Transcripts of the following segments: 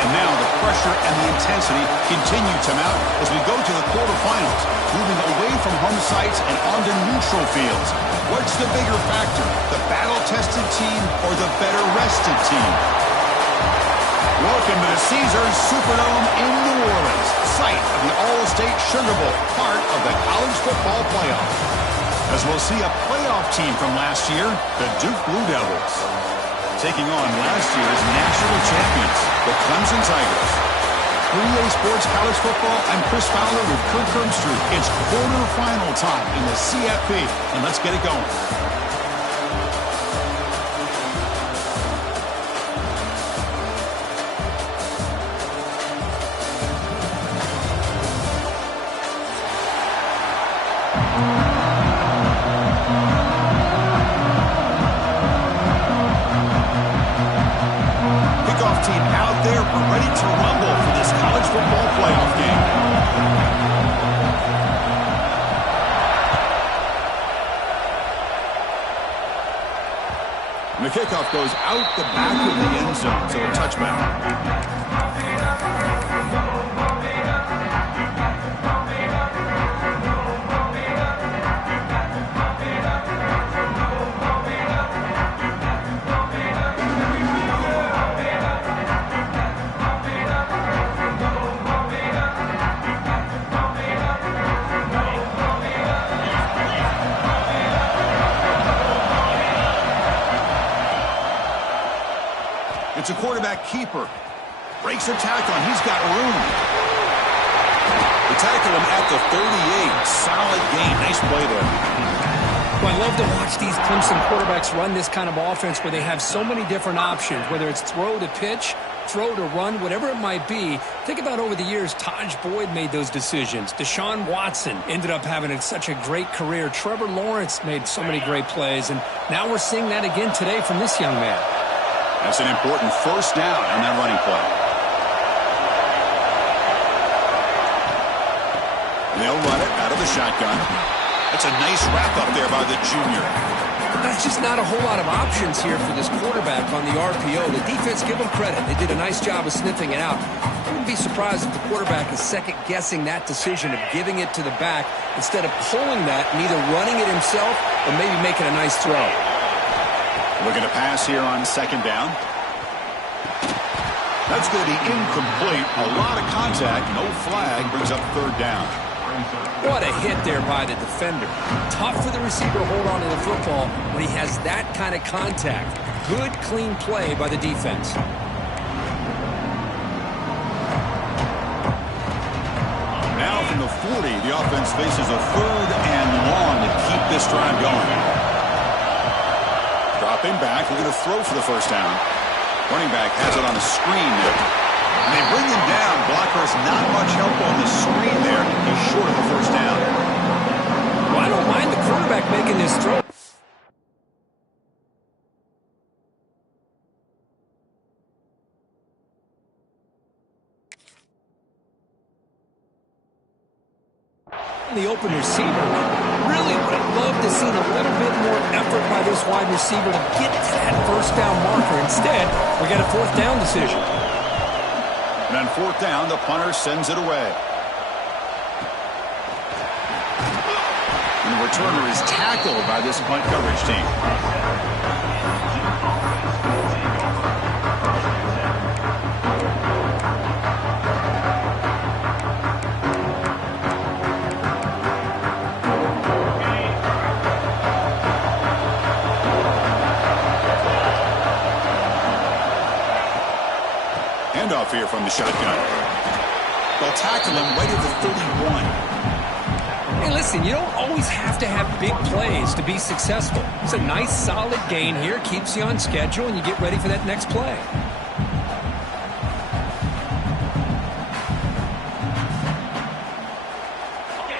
And now the pressure and the intensity continue to mount as we go to the quarterfinals, moving away from home sites and onto neutral fields. What's the bigger factor, the battle-tested team or the better-rested team? Welcome to the Caesars Superdome in New Orleans, site of the All-State Sugar Bowl, part of the college football playoff. As we'll see a playoff team from last year, the Duke Blue Devils, taking on last year's national champions, the Clemson Tigers. For EA Sports College Football, I'm Chris Fowler with Kirk Herbstreit. It's quarterfinal time in the CFP, and let's get it going. Team out there ready to rumble for this college football playoff game. And the kickoff goes out the back of the end zone, so a touchback. It's a quarterback keeper. Breaks a tackle, and he's got room. They tackle him at the 38. Solid gain. Nice play there. Well, I love to watch these Clemson quarterbacks run this kind of offense where they have so many different options, whether it's throw to pitch, throw to run, whatever it might be. Think about over the years, Taj Boyd made those decisions. Deshaun Watson ended up having such a great career. Trevor Lawrence made so many great plays, and now we're seeing that again today from this young man. That's an important first down on that running play. They'll run it out of the shotgun. That's a nice wrap-up there by the junior. But that's just not a whole lot of options here for this quarterback on the RPO. The defense, give them credit. They did a nice job of sniffing it out. I wouldn't be surprised if the quarterback is second-guessing that decision of giving it to the back instead of pulling that and either running it himself or maybe making a nice throw. Looking to pass here on second down. That's going to be incomplete. A lot of contact. No flag. Brings up third down. What a hit there by the defender. Tough for the receiver to hold on to the football when he has that kind of contact. Good, clean play by the defense. Now from the 40, the offense faces a third and long to keep this drive going. Dropping back, looking to throw for the first down. Running back has it on a screen there. And they bring him down. Blocker has not much help on the screen there. He's short of the first down. Well, I don't mind the quarterback making this throw. The open receiver. Really would have loved to see a little bit more effort by this wide receiver to get to that first down marker. Instead, we got a fourth down decision. And on fourth down, the punter sends it away. And the returner is tackled by this punt coverage team. Handoff here from the shotgun. They'll tackle him right at the 31. Hey, listen, you don't always have to have big plays to be successful. It's a nice, solid gain here. Keeps you on schedule, and you get ready for that next play.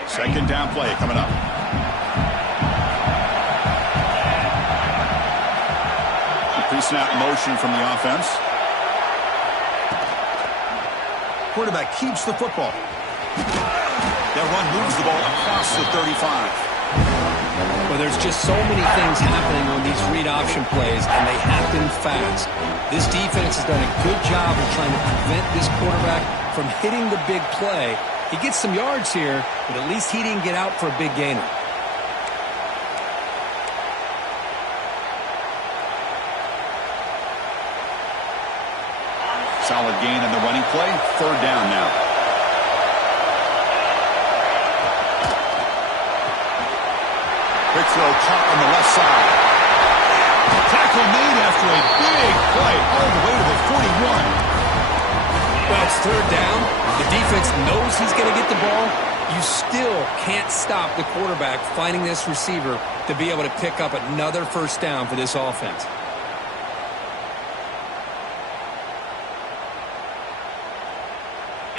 Second down play coming up. Pre-snap motion from the offense. Quarterback keeps the football. That run moves the ball across the 35. Well, there's just so many things happening on these read option plays, and they happen fast. This defense has done a good job of trying to prevent this quarterback from hitting the big play. He gets some yards here, but at least he didn't get out for a big gainer. Solid gain on the running play. Third down now. Quick throw caught on the left side. Tackle made after a big play all the way to the 41. Well, it's third down. The defense knows he's going to get the ball. You still can't stop the quarterback finding this receiver to be able to pick up another first down for this offense.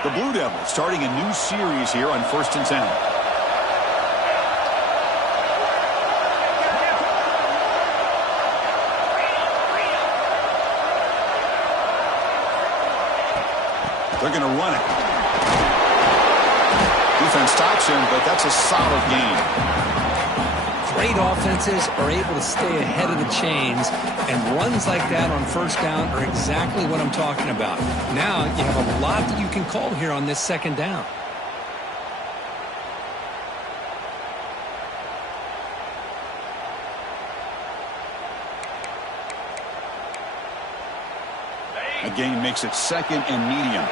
The Blue Devils starting a new series here on 1st and 10. They're going to run it. Defense stops him, but that's a solid gain. Great offenses are able to stay ahead of the chains, and runs like that on first down are exactly what I'm talking about. Now you have a lot that you can call here on this second down. A gain makes it second and medium.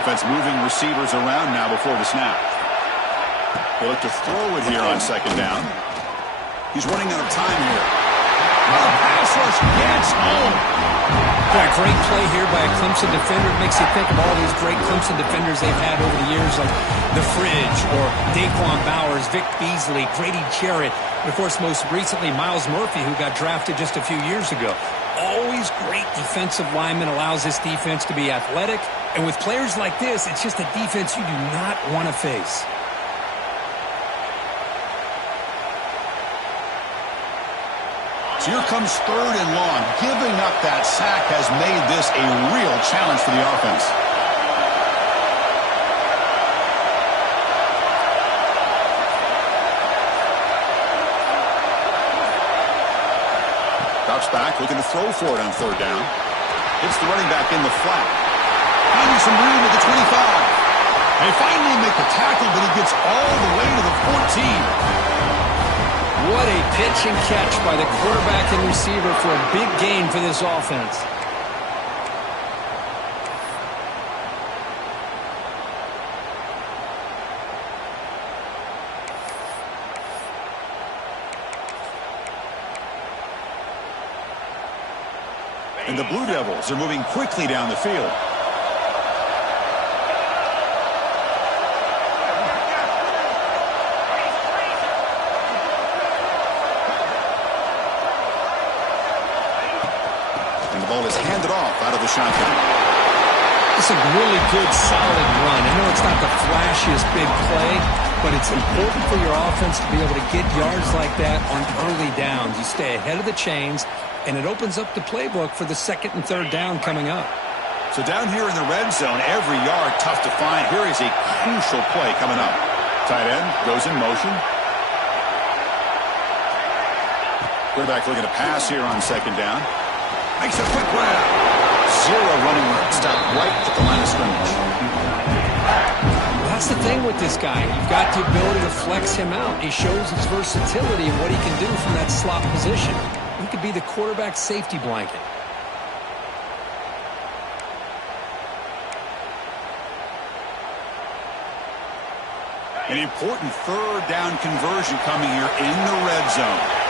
Offense moving receivers around now before the snap. They look to throw it here on second down. He's running out of time here. Oh, the pass rush gets home. Boy, great play here by a Clemson defender. It makes you think of all these great Clemson defenders they've had over the years, like The Fridge or Daquan Bowers, Vic Beasley, Grady Jarrett, and, of course, most recently, Miles Murphy, who got drafted just a few years ago. Always great defensive lineman, allows this defense to be athletic. And with players like this, it's just a defense you do not want to face. So here comes third and long. Giving up that sack has made this a real challenge for the offense. Drops back, looking to throw for it on third down. Hits the running back in the flat. Finding some room at the 25. They finally make the tackle, but he gets all the way to the 14. What a pitch and catch by the quarterback and receiver for a big gain for this offense. And the Blue Devils are moving quickly down the field. Ball is handed off out of the shotgun. It's a really good, solid run. I know it's not the flashiest big play, but it's important for your offense to be able to get yards like that on early downs. You stay ahead of the chains, and it opens up the playbook for the second and third down coming up. So down here in the red zone, every yard tough to find. Here is a crucial play coming up. Tight end goes in motion. Quarterback looking to pass here on second down. Makes a quick grab. Zero running room. Stopped right at the line of scrimmage. That's the thing with this guy. You've got the ability to flex him out. He shows his versatility and what he can do from that slot position. He could be the quarterback's safety blanket. An important third down conversion coming here in the red zone.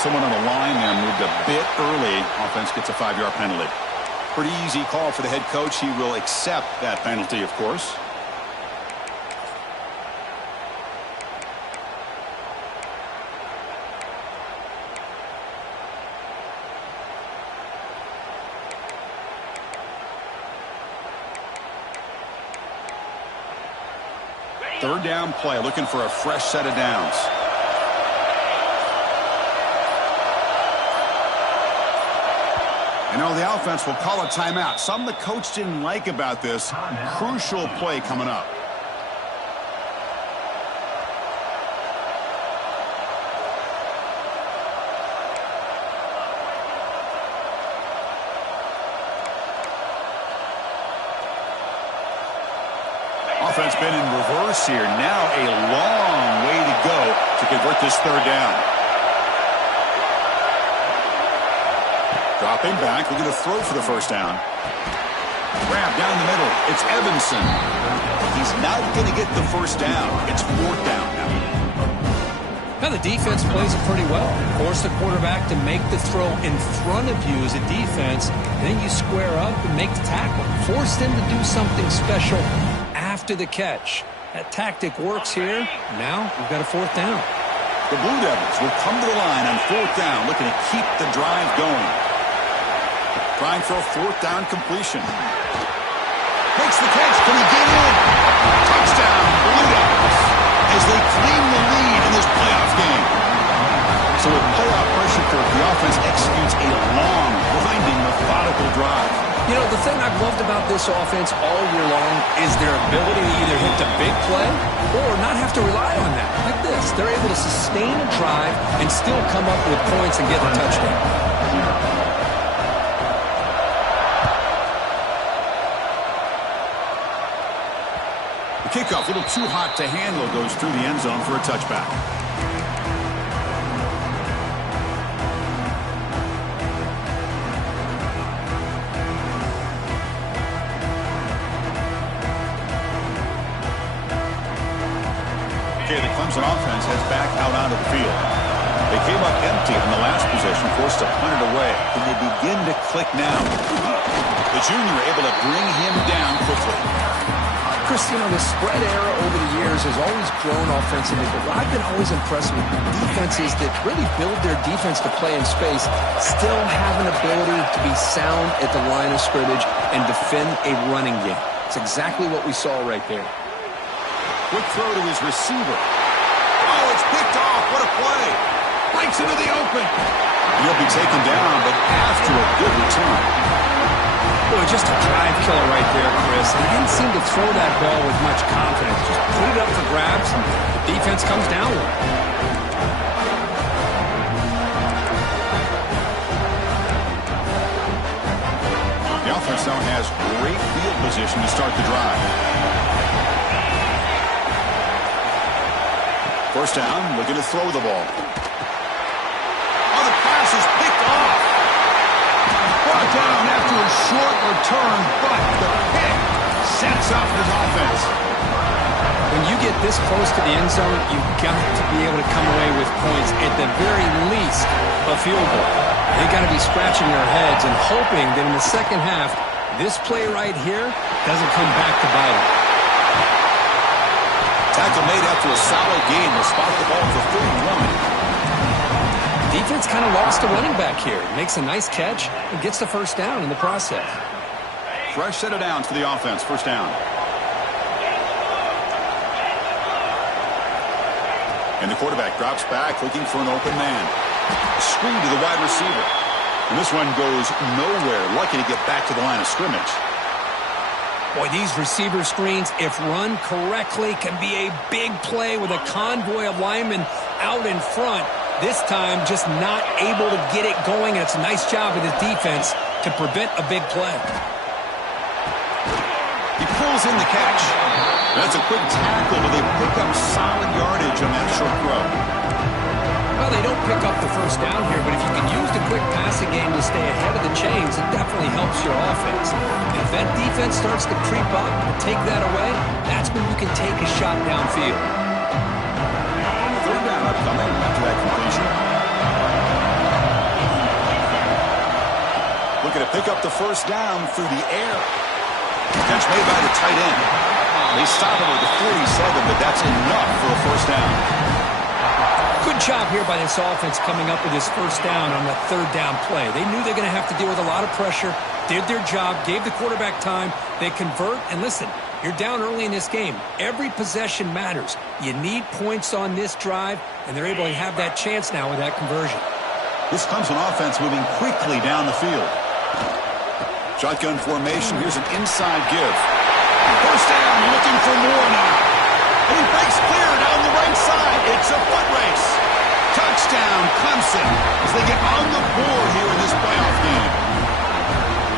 Someone on the line there moved a bit early. Offense gets a 5-yard penalty. Pretty easy call for the head coach. He will accept that penalty, of course. Third down play, looking for a fresh set of downs. And now the offense will call a timeout. Something the coach didn't like about this. Crucial play coming up. Offense been in reverse here. Now a long way to go to convert this third down. Dropping back, we're going to throw for the first down. Grab down the middle. It's Evanson. He's not going to get the first down. It's fourth down now. Now the defense plays it pretty well. Force the quarterback to make the throw in front of you as a defense. Then you square up and make the tackle. Force them to do something special after the catch. That tactic works here. Now we've got a fourth down. The Blue Devils will come to the line on fourth down, looking to keep the drive going. Trying for a fourth down completion. Makes the catch. Can he get in? Touchdown, Blue Devils, as they claim the lead in this playoff game. So with playoff pressure, the offense executes a long, grinding, methodical drive. You know, the thing I've loved about this offense all year long is their ability to either hit the big play or not have to rely on that. Like this, they're able to sustain a drive and still come up with points and get the touchdown. The kickoff, a little too hot to handle, goes through the end zone for a touchback. Okay, the Clemson offense heads back out onto the field. They came up empty in the last possession, forced to punt it away. And they begin to click now. The junior able to bring him down quickly. Chris, you know, the spread era over the years has always grown offensively, but what I've been always impressed with defenses that really build their defense to play in space still have an ability to be sound at the line of scrimmage and defend a running game. It's exactly what we saw right there. Quick throw to his receiver. Oh, it's picked off. What a play. Breaks into the open. He'll be taken down, but after a good return. Boy, just a drive killer right there, Chris. He didn't seem to throw that ball with much confidence. Just put it up for grabs, and the defense comes down with it. The offense now has great field position to start the drive. First down, looking to throw the ball. Oh, the pass is picked off. Brought down after a short return, but the pick sets up his offense. When you get this close to the end zone, you've got to be able to come away with points, at the very least, a field goal. They've got to be scratching their heads and hoping that in the second half, this play right here doesn't come back to bite them. Tackle made after a solid gain. Will spot the ball for 31. Defense kind of lost the running back here. Makes a nice catch and gets the first down in the process. Fresh set of downs for the offense. First down. And the quarterback drops back, looking for an open man. A screen to the wide receiver. And this one goes nowhere. Lucky to get back to the line of scrimmage. Boy, these receiver screens, if run correctly, can be a big play with a convoy of linemen out in front. This time, just not able to get it going. And it's a nice job of the defense to prevent a big play. He pulls in the catch. That's a quick tackle, but they pick up solid yardage on that short throw. Well, they don't pick up the first down here, but if you can use the quick passing game to stay ahead of the chains, it definitely helps your offense. And if that defense starts to creep up and take that away, that's when you can take a shot downfield. Third down upcoming after that completion. Looking to pick up the first down through the air. Catch made by the tight end. They stop him at the 47, but that's enough for a first down. Good job here by this offense coming up with this first down on the third down play. They knew they were going to have to deal with a lot of pressure, did their job, gave the quarterback time. They convert, and listen, You're down early in this game. Every possession matters. You need points on this drive, and they're able to have that chance now with that conversion. This Clemson offense moving quickly down the field. Shotgun formation. Here's an inside give. First down, looking for more now. And he breaks clear down the right side. It's a foot race. Touchdown, Clemson, as they get on the board here in this playoff game.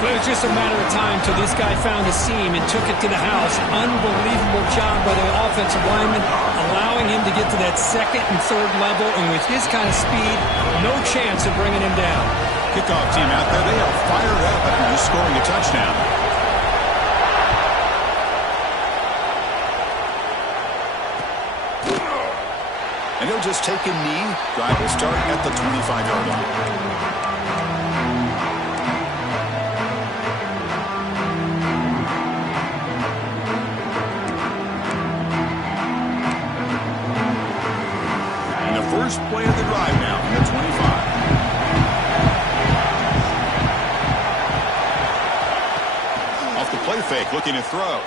It was just a matter of time till this guy found the seam and took it to the house. Unbelievable job by the offensive lineman, allowing him to get to that second and third level. And with his kind of speed, no chance of bringing him down. Kickoff team out there, they are fired up after just scoring a touchdown. And he'll just take a knee. Drive will start at the 25-yard line. First play of the drive now from the 25. Off the play fake, looking to throw.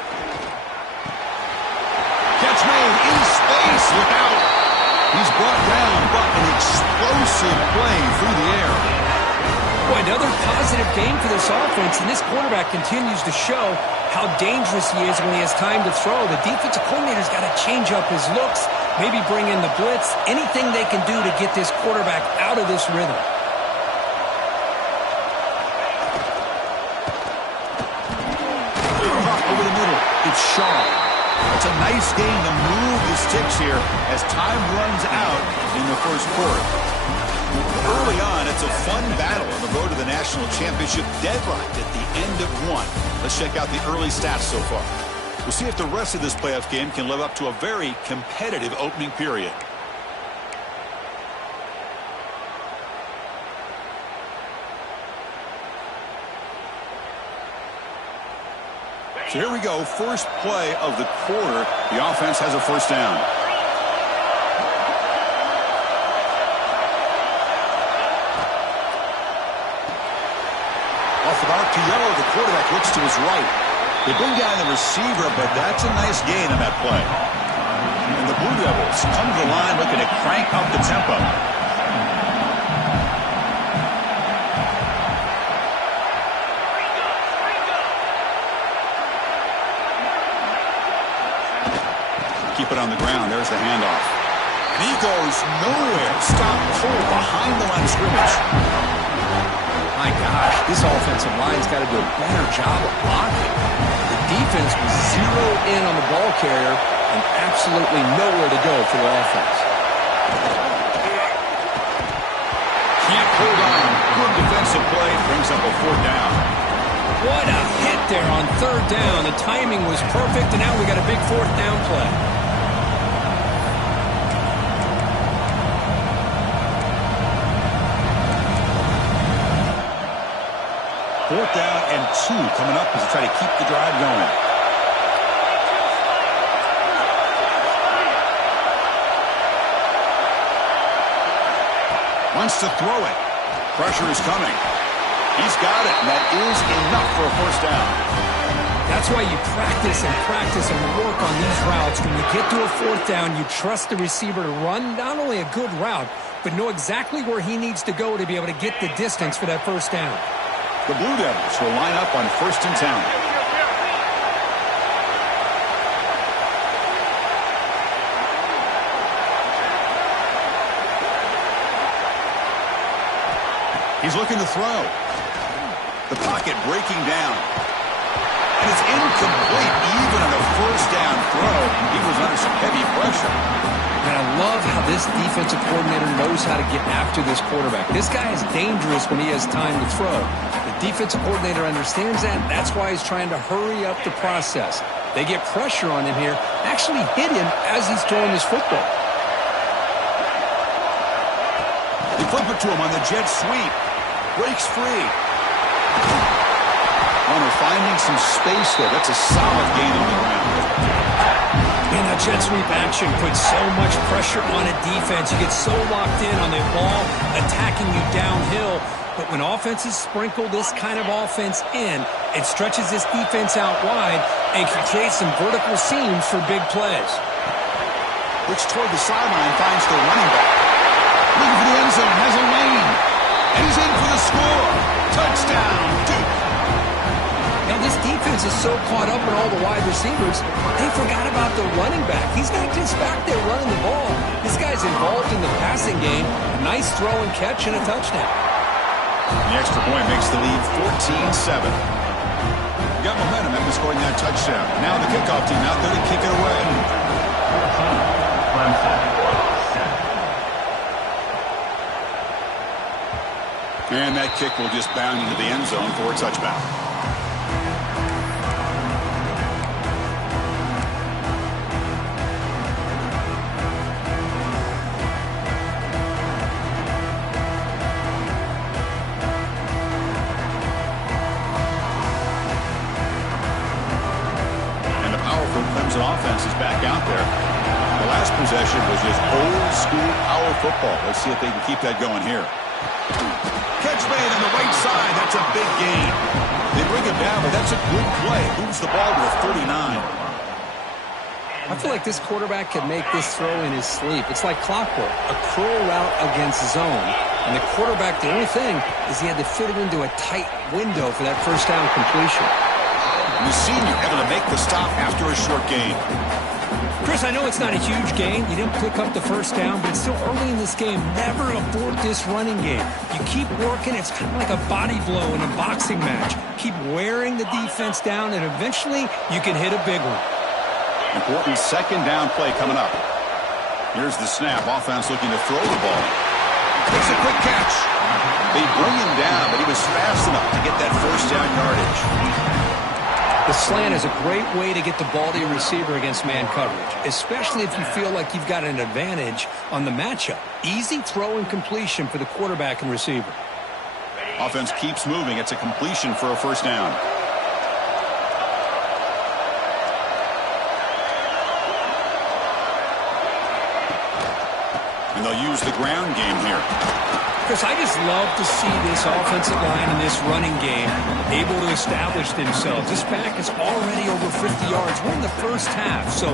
Catch made in space without. He's brought down, but an explosive play through the air. Boy, another positive game for this offense, and this quarterback continues to show how dangerous he is when he has time to throw. The defensive coordinator's got to change up his looks, maybe bring in the blitz, anything they can do to get this quarterback out of this rhythm. Over the middle, it's Shaw. It's a nice game to move the sticks here as time runs out in the first quarter. Early on, it's a fun battle on the road to the national championship, deadlocked at the end of one. Let's check out the early stats so far. We'll see if the rest of this playoff game can live up to a very competitive opening period. So here we go, first play of the quarter. The offense has a first down. Off the mark to Yellow, the quarterback looks to his right. They bring down the receiver, but that's a nice gain on that play. And the Blue Devils come to the line looking to crank up the tempo. Keep it on the ground. There's the handoff. And he goes nowhere. Stop pull behind the line of scrimmage. My gosh, this offensive line's got to do a better job of blocking. The defense was zeroed in on the ball carrier and absolutely nowhere to go for the offense. Can't hold on. Good defensive play. Brings up a fourth down. What a hit there on third down. The timing was perfect, and now we got a big fourth down play. Fourth down and 2 coming up as they try to keep the drive going. Wants to throw it. Pressure is coming. He's got it, and that is enough for a first down. That's why you practice and work on these routes. When you get to a fourth down, you trust the receiver to run not only a good route, but know exactly where he needs to go to be able to get the distance for that first down. The Blue Devils will line up on 1st and 10. He's looking to throw. The pocket breaking down. And it's incomplete even on a first down throw. He was under some heavy pressure. And I love how this defensive coordinator knows how to get after this quarterback. This guy is dangerous when he has time to throw. The defensive coordinator understands that. That's why he's trying to hurry up the process. They get pressure on him here, actually hit him as he's throwing his football. They flip it to him on the jet sweep. Breaks free. Runner finding some space there. That's a solid gain on the ground. And that jet sweep action puts so much pressure on a defense. You get so locked in on the ball attacking you downhill. But when offenses sprinkle this kind of offense in, it stretches this defense out wide and can create some vertical seams for big plays. Looks toward the sideline, finds the running back. Looking for the end zone, has a lane. And he's in for the score. Touchdown, Duke. Now, this defense is so caught up in all the wide receivers, they forgot about the running back. He's not just back there running the ball. This guy's involved in the passing game. A nice throw and catch and a touchdown. The extra point makes the lead 14-7. Got momentum after scoring that touchdown. Now the kickoff team out there to kick it away. And that kick will just bound into the end zone for a touchback. Clemson offense is back out there. The last possession was just old school power football. Let's see if they can keep that going here. Catch made on the right side. That's a big gain. They bring it down, but that's a good play. Moves the ball to the 39. I feel like this quarterback could make this throw in his sleep. It's like clockwork, a curl route against zone. And the quarterback, the only thing is he had to fit it into a tight window for that first down completion. And the senior able to make the stop after a short gain. Chris, I know it's not a huge gain. You didn't pick up the first down, but it's still early in this game. Never abort this running game. You keep working. It's kind of like a body blow in a boxing match. Keep wearing the defense down, and eventually you can hit a big one. Important second down play coming up. Here's the snap. Offense looking to throw the ball. It's a quick catch. They bring him down, but he was fast enough to get that first down yardage. The slant is a great way to get the ball to your receiver against man coverage, especially if you feel like you've got an advantage on the matchup. Easy throw and completion for the quarterback and receiver. Offense keeps moving. It's a completion for a first down. And they'll use the ground game here. Chris, I just love to see this offensive line and this running game able to establish themselves. This back is already over 50 yards. We're in the first half, so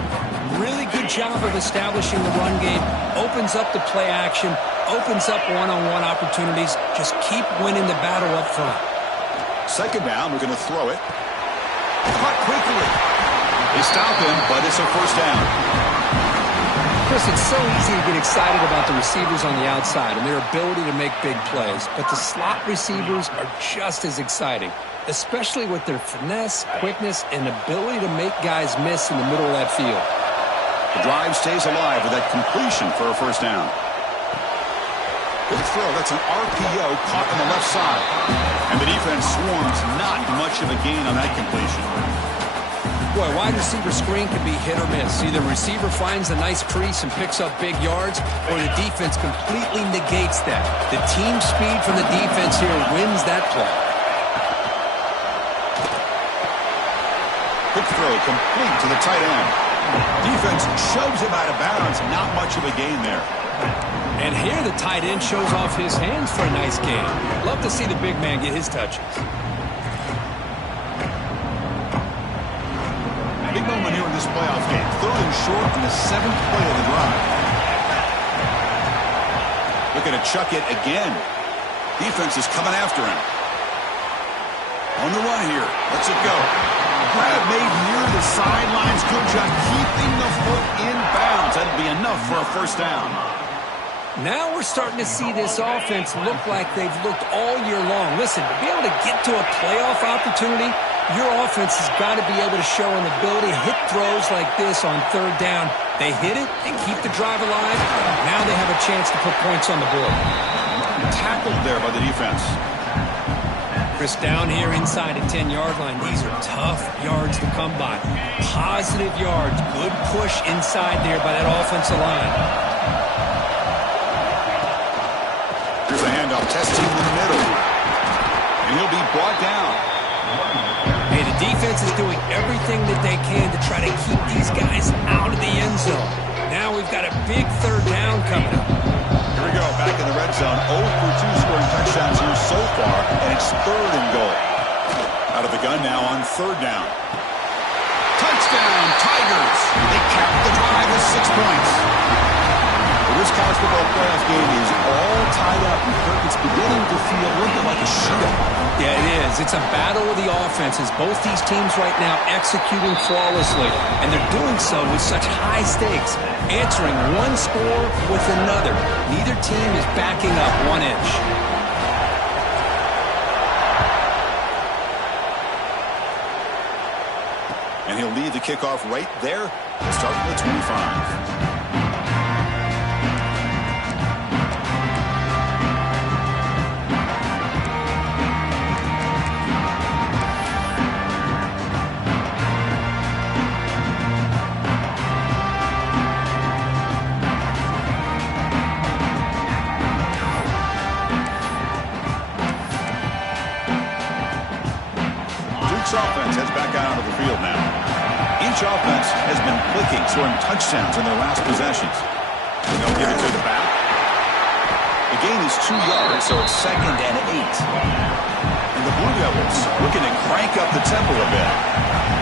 really good job of establishing the run game. Opens up the play action, opens up one-on-one opportunities. Just keep winning the battle up front. Second down, we're going to throw it. Caught quickly. They stop him, but it's a first down. Chris, it's so easy to get excited about the receivers on the outside and their ability to make big plays, but the slot receivers are just as exciting, especially with their finesse, quickness, and ability to make guys miss in the middle of that field. The drive stays alive with that completion for a first down. Good throw. That's an RPO caught on the left side. And the defense swarms. Not much of a gain on that completion. Boy, wide receiver screen can be hit or miss. Either receiver finds a nice crease and picks up big yards, or the defense completely negates that. The team speed from the defense here wins that play. Quick throw complete to the tight end. Defense shoves him out of bounds. Not much of a gain there. And here the tight end shows off his hands for a nice gain. Love to see the big man get his touches. Big moment here in this playoff game. Third and short in the 7th play of the drive. Looking to chuck it again. Defense is coming after him. On the run here. Lets it go. Grab made near the sidelines. Good job keeping the foot in bounds. That'll be enough for a first down. Now we're starting to see this offense look like they've looked all year long. Listen, to be able to get to a playoff opportunity, your offense has got to be able to show an ability to hit throws like this on third down. They hit it and keep the drive alive. Now they have a chance to put points on the board. Tackled there by the defense. Chris, down here inside the 10-yard line, these are tough yards to come by. Positive yards. Good push inside there by that offensive line. Here's a handoff, testing the middle. And he'll be brought down. Hey, the defense is doing everything that they can to try to keep these guys out of the end zone. Now we've got a big third down coming up. Here we go, back in the red zone. 0 for 2 scoring touchdowns here so far, and it's 3rd and goal. Out of the gun now on 3rd down. Touchdown, Tigers! They cap the drive with 6 points. Well, this college football playoff game is all tied up. It's beginning to feel a little bit like a shootout. Yeah, it is. It's a battle of the offenses. Both these teams right now executing flawlessly, and they're doing so with such high stakes, answering one score with another. Neither team is backing up 1 inch. And he'll lead the kickoff right there. Start from the 25. Offense heads back out onto the field now. Each offense has been clicking, scoring touchdowns in their last possessions. They'll give it to the back. The gain is 2 yards, so it's 2nd and 8. And the Blue Devils looking to crank up the tempo a bit.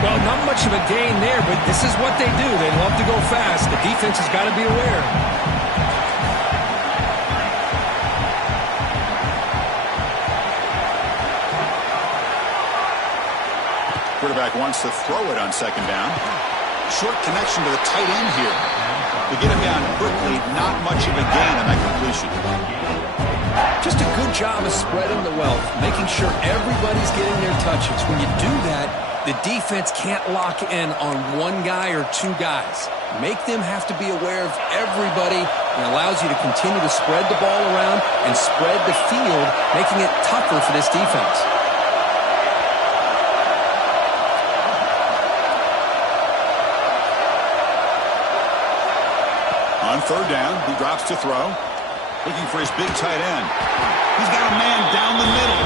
Well, not much of a gain there, but this is what they do. They love to go fast. The defense has got to be aware. Quarterback wants to throw it on 2nd down. Short connection to the tight end here. To get him down quickly, not much of a gain on that completion. Just a good job of spreading the wealth, making sure everybody's getting their touches. When you do that, the defense can't lock in on 1 guy or 2 guys. Make them have to be aware of everybody, and allows you to continue to spread the ball around and spread the field, making it tougher for this defense. On 3rd down, he drops to throw. Looking for his big tight end. He's got a man down the middle.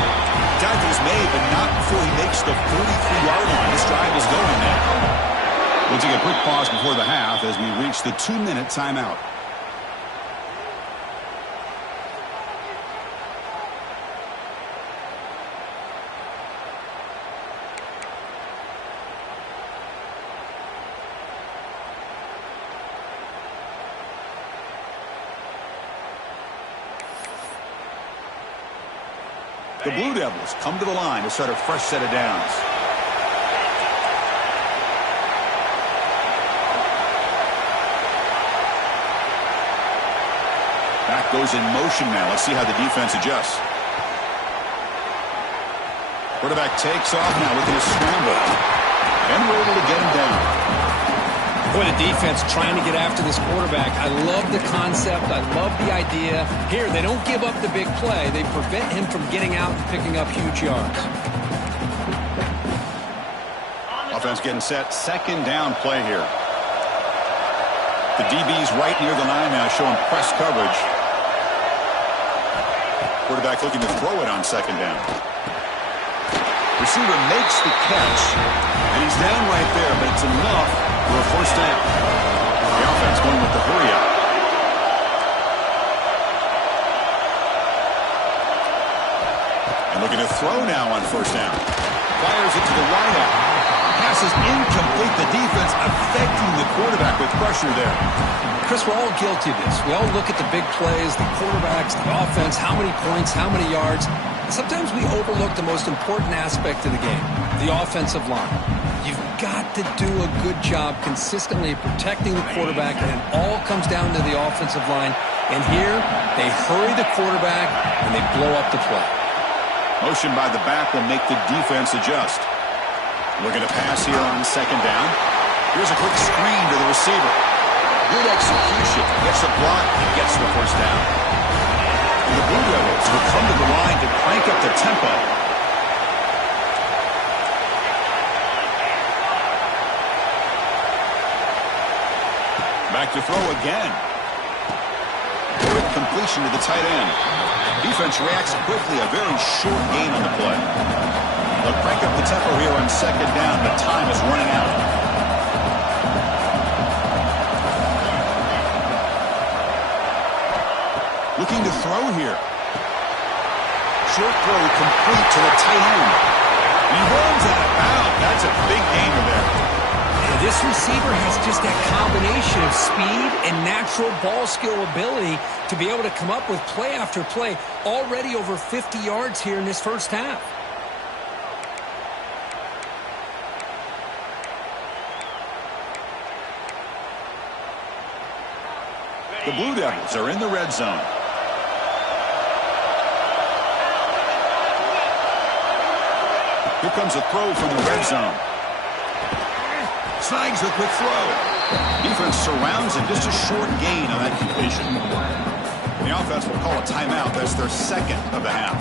Tackling's made, but not before he makes the 43-yard line. This drive is going now. We'll take a quick pause before the half as we reach the 2-minute timeout. The Blue Devils come to the line to start a fresh set of downs. Back goes in motion now. Let's see how the defense adjusts. Quarterback takes off now looking to scramble. And we're able to get him down. Boy, the defense trying to get after this quarterback. I love the concept. I love the idea. Here, they don't give up the big play. They prevent him from getting out and picking up huge yards. Offense getting set. 2nd down play here. The DB's right near the line now, showing press coverage. Quarterback looking to throw it on 2nd down. Receiver makes the catch, and he's down right there, but it's enough for a 1st down. The offense going with the hurry up. And looking to throw now on 1st down. Fires it to the wideout. Pass is incomplete. The defense affecting the quarterback with pressure there. Chris, we're all guilty of this. We all look at the big plays, the quarterbacks, the offense, how many points, how many yards. Sometimes we overlook the most important aspect of the game, the offensive line. You've got to do a good job consistently protecting the quarterback, and it all comes down to the offensive line. And here, they hurry the quarterback, and they blow up the play. Motion by the back will make the defense adjust. Looking to pass here on 2nd down. Here's a quick screen to the receiver. Good execution. Gets the block and gets the 1st down. And the Blue Devils will come to the line to crank up the tempo. Back to throw again. Quick completion to the tight end. Defense reacts quickly. A very short gain on the play. They'll crank up the tempo here on 2nd down, but time is running out. Looking to throw here. Short throw complete to the tight end. He runs out of bounds. That's a big gainer there. Yeah, this receiver has just that combination of speed and natural ball skill ability to be able to come up with play after play. Already over 50 yards here in this first half. The Blue Devils are in the red zone. Here comes a throw from the red zone. Snags a quick throw. Defense surrounds him. Just a short gain on that completion. The offense will call a timeout. That's their second of the half.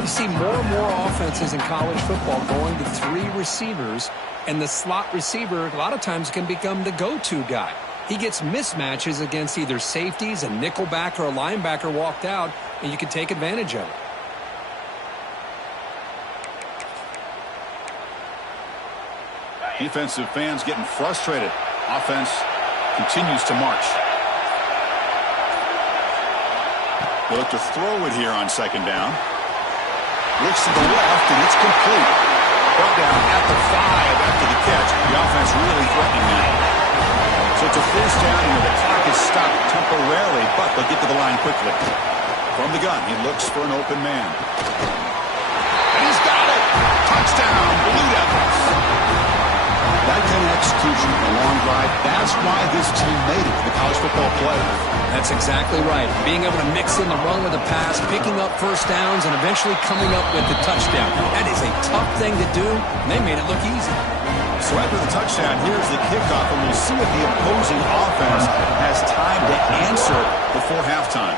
You see more and more offenses in college football going to 3 receivers, and the slot receiver a lot of times can become the go-to guy. He gets mismatches against either safeties, a nickelback, or a linebacker walked out, and you can take advantage of it. Defensive fans getting frustrated. Offense continues to march. They look to throw it here on second down. Looks to the left, and it's complete. Brought down at the 5 after the catch. The offense really threatening now. So it's a first down here. The clock is stopped temporarily, but they'll get to the line quickly. From the gun, he looks for an open man. And he's got it! Touchdown, Blue Devils! That kind of execution on a long drive, that's why this team made it to the college football playoff. That's exactly right. Being able to mix in the run with the pass, picking up first downs, and eventually coming up with the touchdown. That is a tough thing to do, and they made it look easy. So after the touchdown, here's the kickoff, and we'll see if the opposing offense has time to answer before halftime.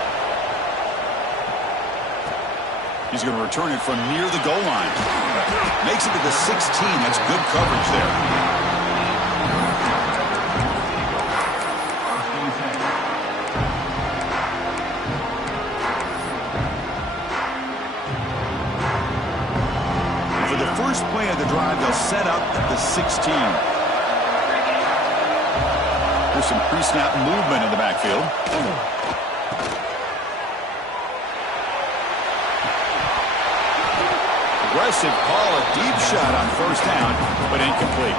He's going to return it from near the goal line. Makes it to the 16. That's good coverage there. For the first play of the drive, they'll set up at the 16. There's some pre-snap movement in the backfield. Aggressive call, a deep shot on first down, but incomplete.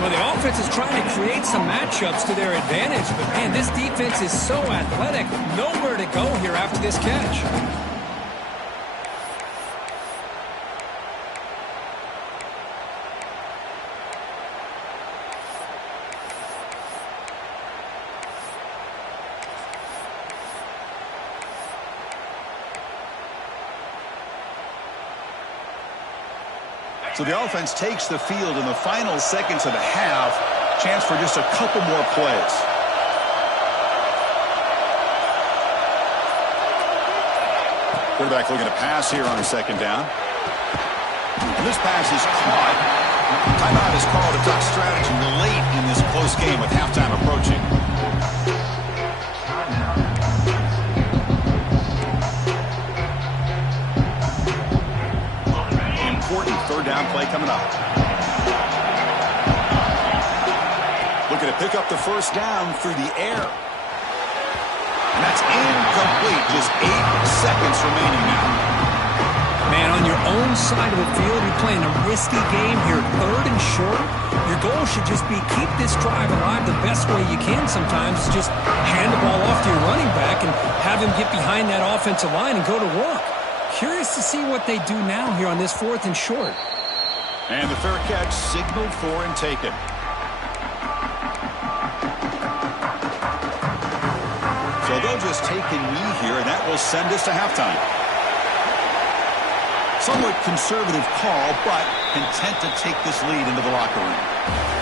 Well, the offense is trying to create some matchups to their advantage, but man, this defense is so athletic. Nowhere to go here after this catch. So the offense takes the field in the final seconds of the half. Chance for just a couple more plays. Quarterback looking to pass here on a second down. And this pass is caught. Timeout is called to talk strategy late in this close game with halftime approaching. Third down play coming up. Looking to pick up the first down through the air. And that's incomplete. Just 8 seconds remaining now. Man, on your own side of the field, you're playing a risky game here. 3rd and short. Your goal should just be keep this drive alive the best way you can sometimes. Just hand the ball off to your running back and have him get behind that offensive line and go to work. Curious to see what they do now here on this 4th and short. And the fair catch signaled for and taken. So they'll just take a knee here, and that will send us to halftime. Somewhat conservative call, but content to take this lead into the locker room.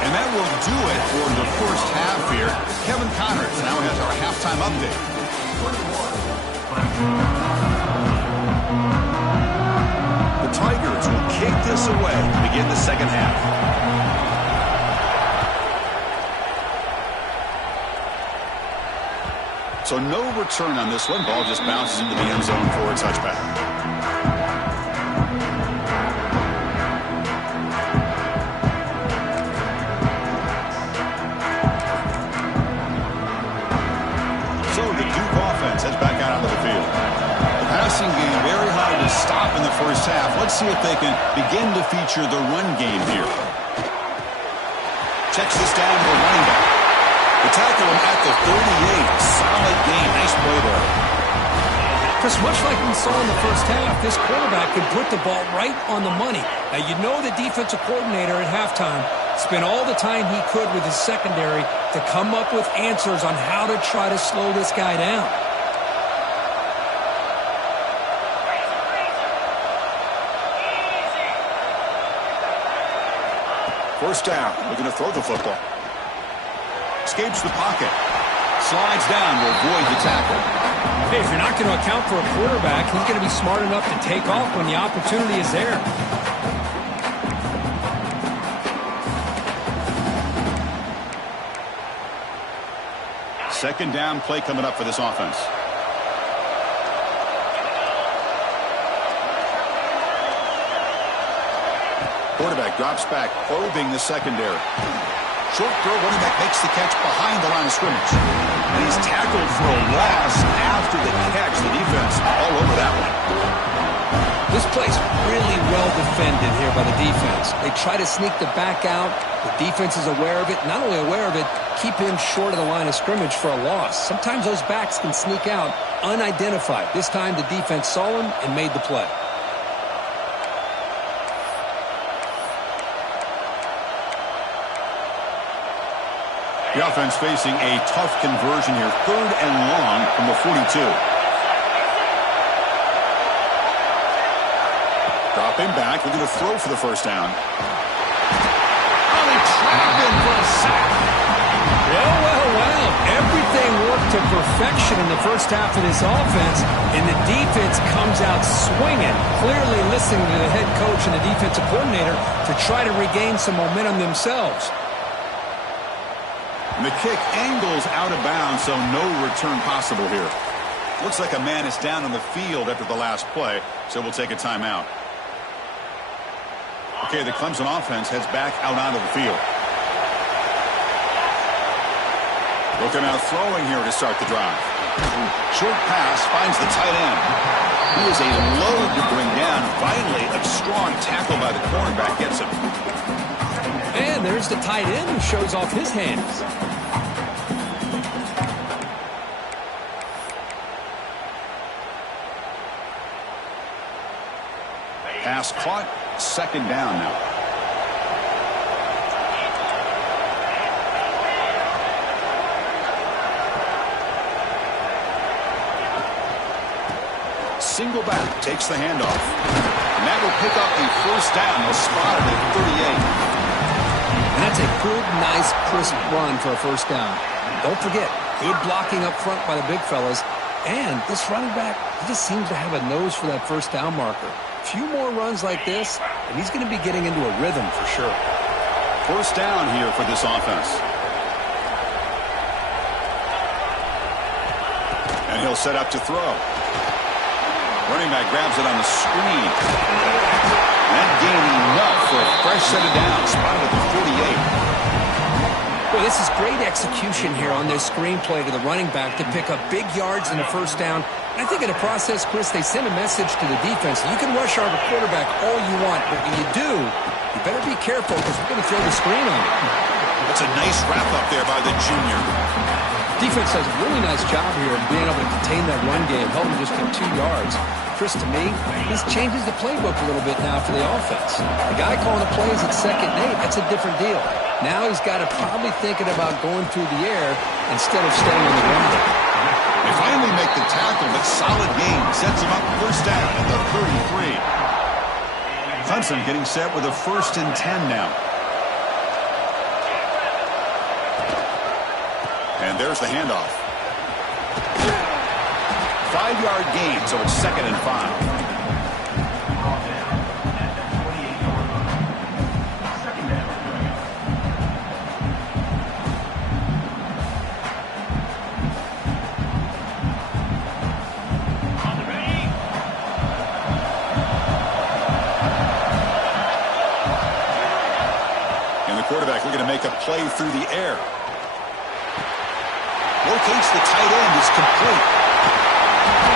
And that will do it for the first half here. Kevin Connors now has our halftime update. The Tigers will kick this away to begin the second half. So no return on this one. Ball just bounces into the end zone for a touchback. So the Duke offense heads back out on the the first half. Let's see if they can begin to feature the run game here. Checks this down to the running back. The tackle him at the 38. Solid game. Nice play there. Chris, much like we saw in the first half, this quarterback could put the ball right on the money. Now, you know the defensive coordinator at halftime spent all the time he could with his secondary to come up with answers on how to try to slow this guy down. First down, looking to throw the football. Escapes the pocket. Slides down to avoid the tackle. Hey, if you're not going to account for a quarterback, he's going to be smart enough to take off when the opportunity is there. Second down play coming up for this offense. Quarterback drops back, probing the secondary. Short throw, running back makes the catch behind the line of scrimmage. And he's tackled for a loss after the catch. The defense all over that one. This play's really well defended here by the defense. They try to sneak the back out. The defense is aware of it. Not only aware of it, keep him short of the line of scrimmage for a loss. Sometimes those backs can sneak out unidentified. This time the defense saw him and made the play. The offense facing a tough conversion here. 3rd and long from the 42. Dropping back, looking to throw for the first down. Oh, they trap him for a sack. Well. Everything worked to perfection in the first half of this offense, and the defense comes out swinging, clearly listening to the head coach and the defensive coordinator to try to regain some momentum themselves. And the kick angles out of bounds, so no return possible here. Looks like a man is down on the field after the last play, so we'll take a timeout. Okay, the Clemson offense heads back out onto the field. Looking out throwing here to start the drive. Short pass finds the tight end. He is a load to bring down. Finally, a strong tackle by the cornerback gets him. And there's the tight end who shows off his hands. Pass caught. Second down now. Single back takes the handoff. And that will pick up the first down. They'll spot it at 38. And that's a good, nice, crisp run for a first down. Don't forget, good blocking up front by the big fellas. And this running back, he just seems to have a nose for that first down marker. A few more runs like this, and he's going to be getting into a rhythm for sure. First down here for this offense. And he'll set up to throw. Running back grabs it on the screen. That gained enough for a fresh set of downs. Spotted at the 48. Well, this is great execution here on this screenplay to the running back to pick up big yards in the first down. And I think in the process, Chris, they send a message to the defense. You can rush our quarterback all you want, but when you do, you better be careful because we're going to throw the screen on you. That's a nice wrap-up there by the junior. Defense does a really nice job here of being able to contain that run game, helping just get 2 yards. Chris, to me, this changes the playbook a little bit now for the offense. The guy calling the plays at 2nd and 8, that's a different deal. Now he's got to probably thinking about going through the air instead of staying on the ground. They finally make the tackle, but solid gain sets him up first down at the 33. Clemson getting set with a 1st and 10 now. And there's the handoff. 5-yard gain, so it's 2nd and 5. And the quarterback looking to make a play through the air. Locates the tight end, is complete.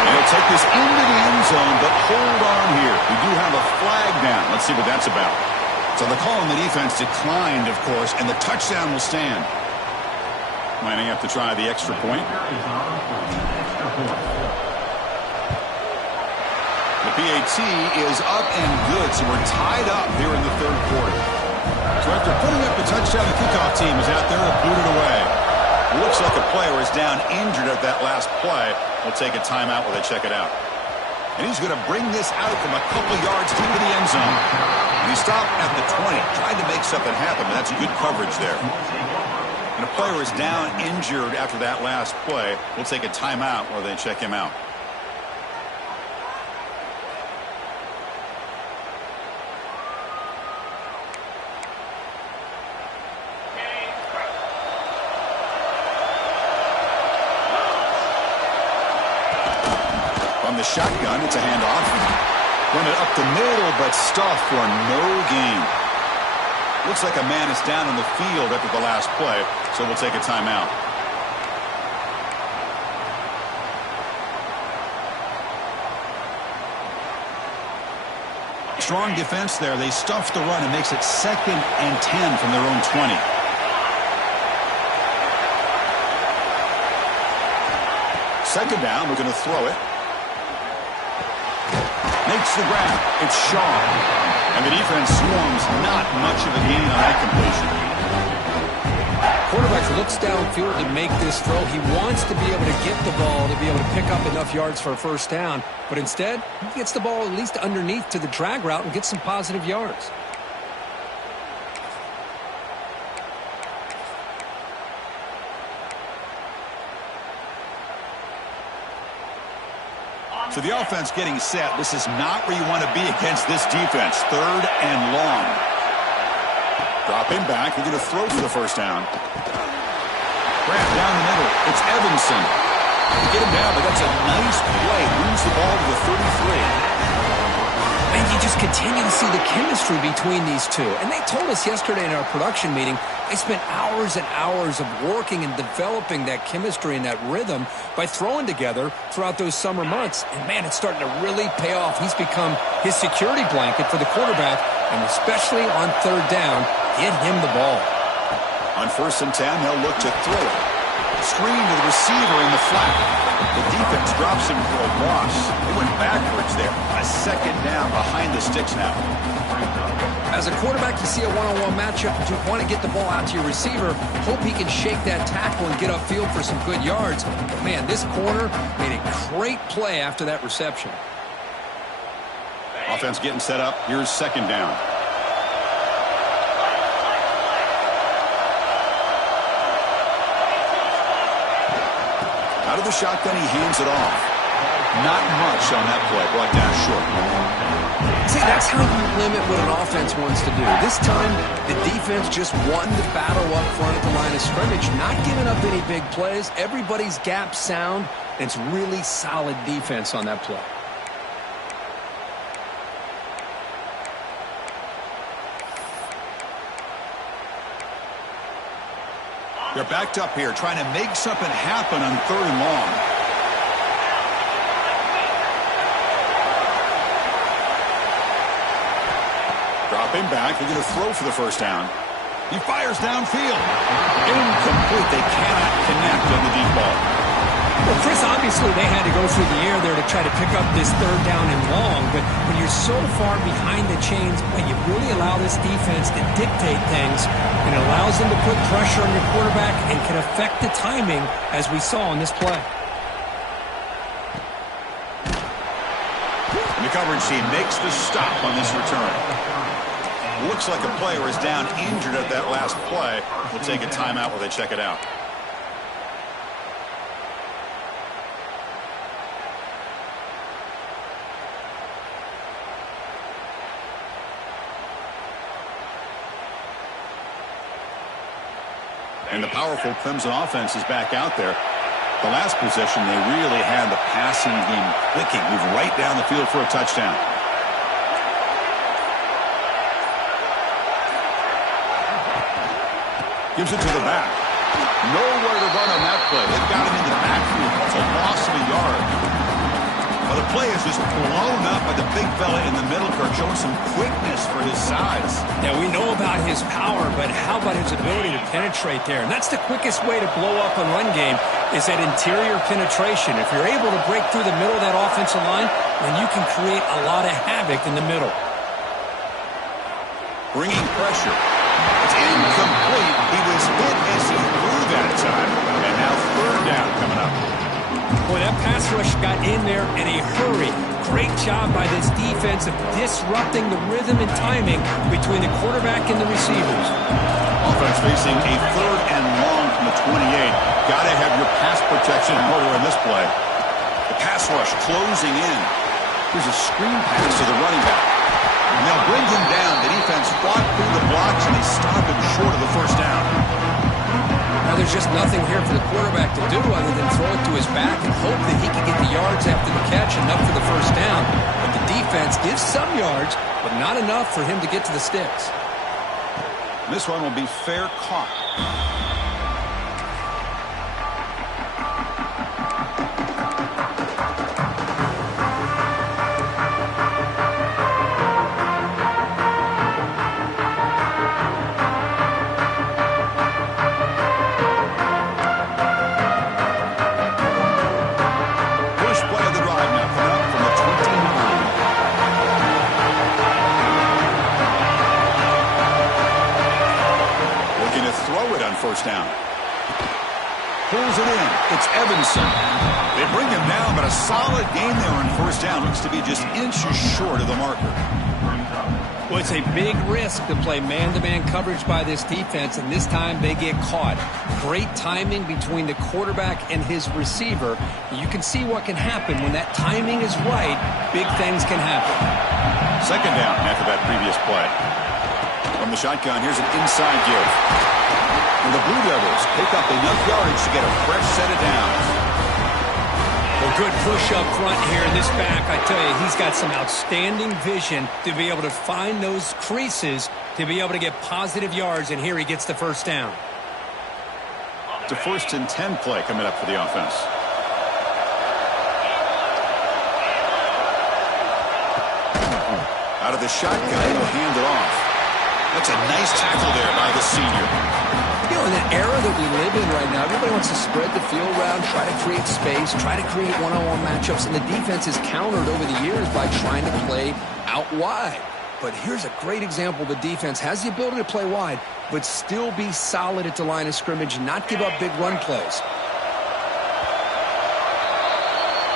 And he'll take this into the end zone, but hold on here. We do have a flag down. Let's see what that's about. So the call on the defense declined, of course, and the touchdown will stand. Lining up to try the extra point. The PAT is up and good, so we're tied up here in the third quarter. So after putting up the touchdown, the kickoff team is out there and booted away. Looks like a player is down injured at that last play. We'll take a timeout while they check it out. And he's going to bring this out from a couple yards deep in the end zone. And he stopped at the 20, tried to make something happen, but that's good coverage there. And a player is down injured after that last play. We'll take a timeout while they check him out. From the shotgun, it's a handoff. Run it up the middle, but stuffed for no gain. Looks like a man is down on the field after the last play, so we'll take a timeout. Strong defense there. They stuff the run and makes it 2nd and 10 from their own 20. Second down, we're going to throw it. Makes the grab. It's Shaw. And the defense swarms. Not much of a gain on that completion. Quarterback looks downfield to make this throw. He wants to be able to get the ball to be able to pick up enough yards for a first down. But instead, he gets the ball at least underneath to the drag route and gets some positive yards. So the offense getting set. This is not where you want to be against this defense. 3rd and long. Dropping back. We're going to throw for the first down. Grab down the middle. It's Evanson. Get him down, but that's a nice play. Moves the ball to the 33. And you just continue to see the chemistry between these two. And they told us yesterday in our production meeting, they spent hours and hours of working and developing that chemistry and that rhythm by throwing together throughout those summer months. And, man, it's starting to really pay off. He's become his security blanket for the quarterback, and especially on 3rd down, get him the ball. On 1st and 10, they'll look to throw it. Screen to the receiver in the flat. The defense drops him for a loss. They went backwards there. A 2nd down behind the sticks now. As a quarterback, you see a one-on-one matchup, but you want to get the ball out to your receiver. Hope he can shake that tackle and get upfield for some good yards. But, man, this corner made a great play after that reception. Offense getting set up. Here's 2nd down. Out of the shotgun, he hands it off. Not much on that play. Brought down short. See, that's how you limit what an offense wants to do. This time, the defense just won the battle up front at the line of scrimmage, not giving up any big plays. Everybody's gap sound, and it's really solid defense on that play. They're backed up here, trying to make something happen on 3rd and long. Dropping back, they're going to throw for the first down. He fires downfield. Incomplete. They cannot connect on the deep ball. Well, Chris, obviously they had to go through the air there to try to pick up this 3rd down and long, but when you're so far behind the chains, when you really allow this defense to dictate things, and it allows them to put pressure on your quarterback and can affect the timing, as we saw in this play. And the coverage team makes the stop on this return. Looks like a player is down injured at that last play. We'll take a timeout while they check it out. And the powerful Clemson offense is back out there. The last possession, they really had the passing game clicking. Move right down the field for a touchdown. Gives it to the back. Nowhere to run on that play. They've got him in the backfield. It's a loss of a yard. play is just blown up by the big fella in the middle, Kirk, showing some quickness for his size. Yeah, we know about his power, but how about his ability to penetrate there? And that's the quickest way to blow up a run game is that interior penetration. If you're able to break through the middle of that offensive line, then you can create a lot of havoc in the middle. Bringing pressure. It's incomplete. He was hit as he threw that time. And now third down coming up. Boy, that pass rush got in there in a hurry. Great job by this defense of disrupting the rhythm and timing between the quarterback and the receivers. Offense facing a third and long from the 28. Got to have your pass protection in order in this play. The pass rush closing in. Here's a screen pass to the running back. And they'll bring him down. The defense fought through the blocks, and they stop him short of the first down. Now, there's just nothing here for the quarterback to do other than throw it to his back and hope that he can get the yards after the catch, enough for the first down. But the defense gives some yards, but not enough for him to get to the sticks. This one will be fair caught. First down. Pulls it in. It's Evanson. They bring him down, but a solid game there on first down. Looks to be just inches short of the marker. Well, it's a big risk to play man-to-man coverage by this defense, and this time they get caught. Great timing between the quarterback and his receiver. You can see what can happen when that timing is right. Big things can happen. Second down after that previous play. From the shotgun, here's an inside give. And the Blue Devils pick up enough yardage to get a fresh set of downs. Well, good push up front here in this back. I tell you, he's got some outstanding vision to be able to find those creases, to be able to get positive yards, and here he gets the first down. It's a 1st and 10 play coming up for the offense. Out of the shotgun, he'll hand it off. That's a nice tackle there by the senior. You know, in that era that we live in right now, everybody wants to spread the field around, try to create space, try to create one-on-one matchups, and the defense is countered over the years by trying to play out wide. But here's a great example. The defense has the ability to play wide, but still be solid at the line of scrimmage, not give up big run plays.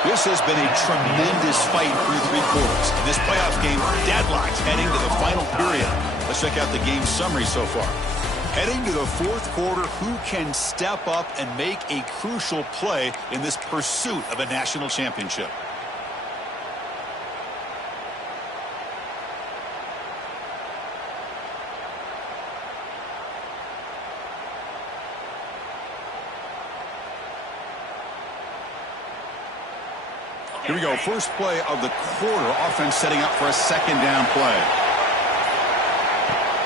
This has been a tremendous fight through 3 quarters. In this playoff game, deadlocked heading to the final period. Let's check out the game summary so far. Heading to the 4th quarter, who can step up and make a crucial play in this pursuit of a national championship? Here we go. First play of the quarter. Offense setting up for a second down play.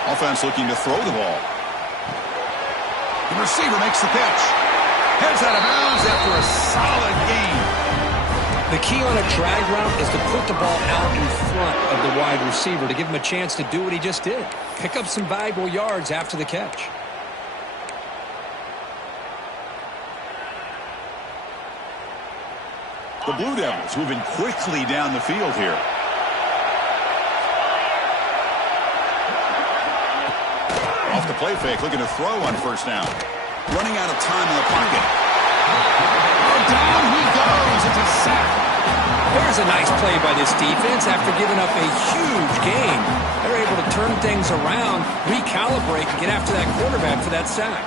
Offense looking to throw the ball. The receiver makes the catch. Heads out of bounds after a solid gain. The key on a drag route is to put the ball out in front of the wide receiver to give him a chance to do what he just did. Pick up some valuable yards after the catch. The Blue Devils moving quickly down the field here. Off the play fake, looking to throw on first down. Running out of time in the pocket. Oh, down he goes. It's a sack. There's a nice play by this defense after giving up a huge gain. They're able to turn things around, recalibrate, and get after that quarterback for that sack.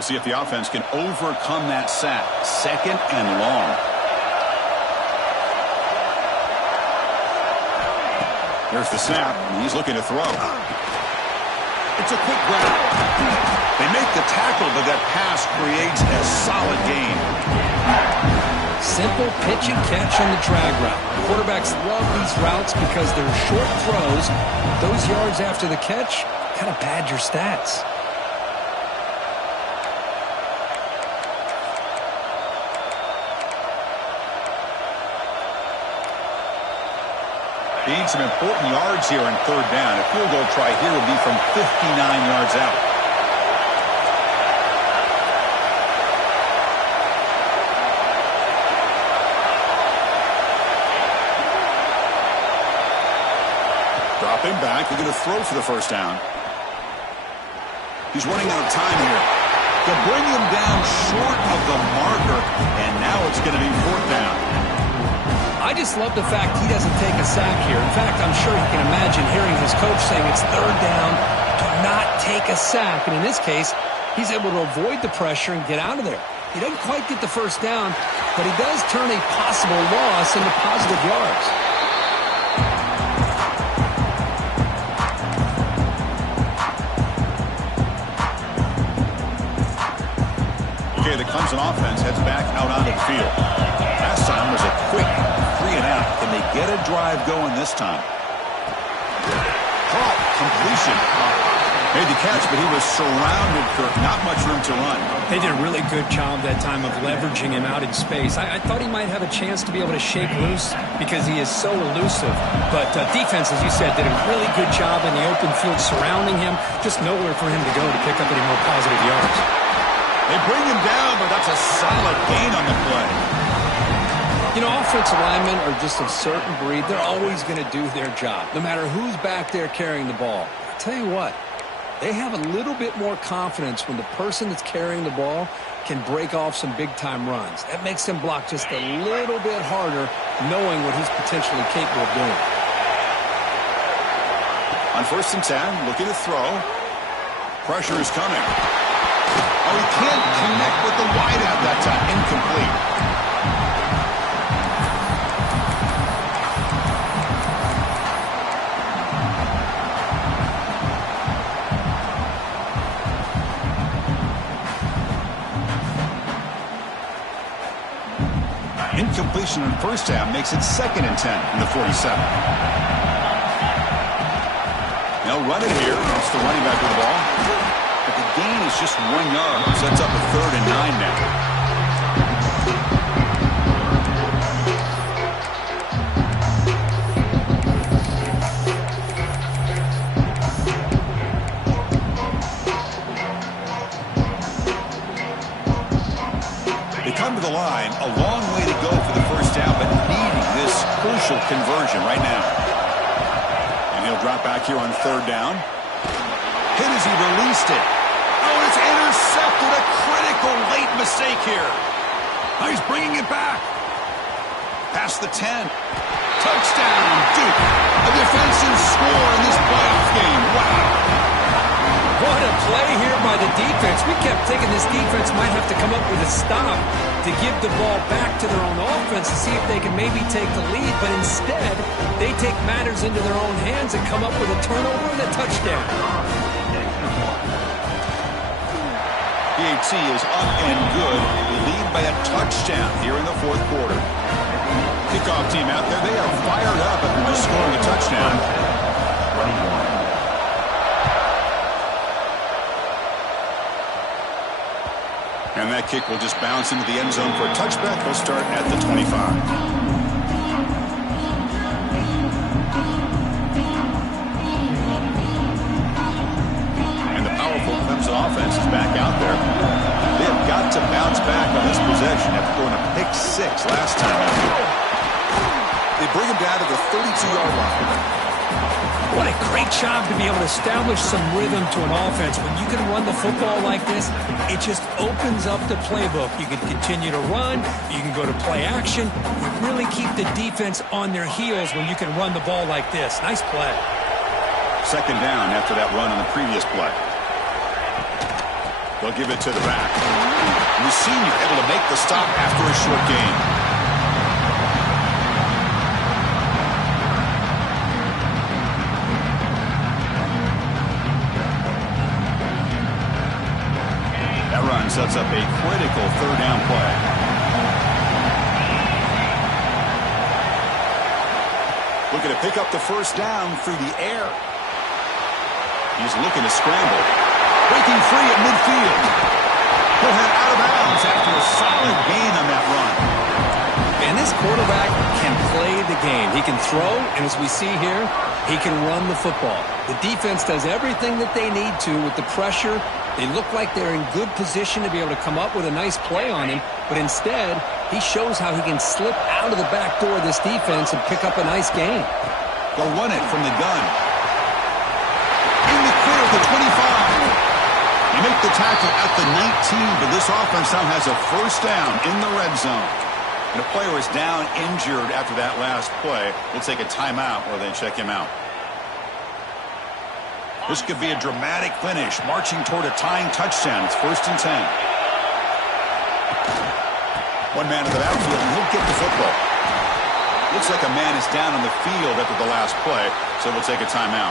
We'll see if the offense can overcome that sack. Second and long. There's the snap, and he's looking to throw. It's a quick grab. They make the tackle, but that pass creates a solid gain. Simple pitch and catch on the drag route. Quarterbacks love these routes because they're short throws. Those yards after the catch kind of pad your stats. He needs some important yards here on third down. A field goal try here would be from 59 yards out. Dropping back, they're going to throw for the first down. He's running out of time here. They'll bring him down short of the marker, and now it's going to be fourth down. I just love the fact he doesn't take a sack here. In fact, I'm sure he can imagine hearing his coach saying it's third down, do not take a sack. And in this case, he's able to avoid the pressure and get out of there. He doesn't quite get the first down, but he does turn a possible loss into positive yards. Okay, the Clemson offense heads back out onto the field. Last time was a quick 3-and-out. Can they get a drive going this time? Caught. Completion. Made the catch, but he was surrounded, Kirk. Not much room to run. They did a really good job that time of leveraging him out in space. I thought he might have a chance to be able to shake loose because he is so elusive. But defense, as you said, did a really good job in the open field surrounding him. Just nowhere for him to go to pick up any more positive yards. They bring him down, but that's a solid gain on the play. You know, offensive linemen are just a certain breed. They're always going to do their job, no matter who's back there carrying the ball. I'll tell you what, they have a little bit more confidence when the person that's carrying the ball can break off some big-time runs. That makes them block just a little bit harder, knowing what he's potentially capable of doing. On 1st and 10, looking to throw. Pressure is coming. Oh, he can't connect with the wideout that time. Incomplete. Incompletion in first half makes it 2nd and 10 in the 47. They'll run it here. It's the running back with the ball. But the gain is just 1 yard. Sets up a 3rd and 9 now. They come to the line, a long way to go for the first down, but needing this crucial conversion right now. And he'll drop back here on 3rd down. Hit as he released it. Oh, it's intercepted. A critical late mistake here. Oh, he's bringing it back. Past the 10. Touchdown, Duke. A defensive score in this playoff game. Wow. What a play here by the defense. We kept thinking this defense might have to come up with a stop to give the ball back to their own offense to see if they can maybe take the lead, but instead they take matters into their own hands and come up with a turnover and a touchdown. PAT is up and good. They lead by a touchdown here in the 4th quarter. Kickoff team out there, they are fired up after just scoring a touchdown. And that kick will just bounce into the end zone for a touchback. He'll start at the 25. And the powerful Clemson offense is back out there. They have got to bounce back on this possession after going a pick 6 last time. They bring him down to the 32-yard line. What a great job to be able to establish some rhythm to an offense. When you can run the football like this, it just opens up the playbook. You can continue to run. You can go to play action. You really keep the defense on their heels when you can run the ball like this. Nice play. 2nd down after that run on the previous play. They'll give it to the back. And the senior able to make the stop after a short gain. Sets up a critical 3rd down play. looking to pick up the first down through the air. He's looking to scramble. Breaking free at midfield. He'll head out of bounds after a solid gain on that run. And this quarterback can play the game. He can throw, and as we see here, he can run the football. The defense does everything that they need to with the pressure. They look like they're in good position to be able to come up with a nice play on him, but instead, he shows how he can slip out of the back door of this defense and pick up a nice gain. They'll run it from the gun. In the clear at the 25. You make the tackle at the 19, but this offense now has a first down in the red zone. And a player is down injured after that last play. We'll take a timeout or they check him out. This could be a dramatic finish, marching toward a tying touchdown. It's 1st and 10. One man in the backfield, and he'll get the football. Looks like a man is down on the field after the last play, so we'll take a timeout.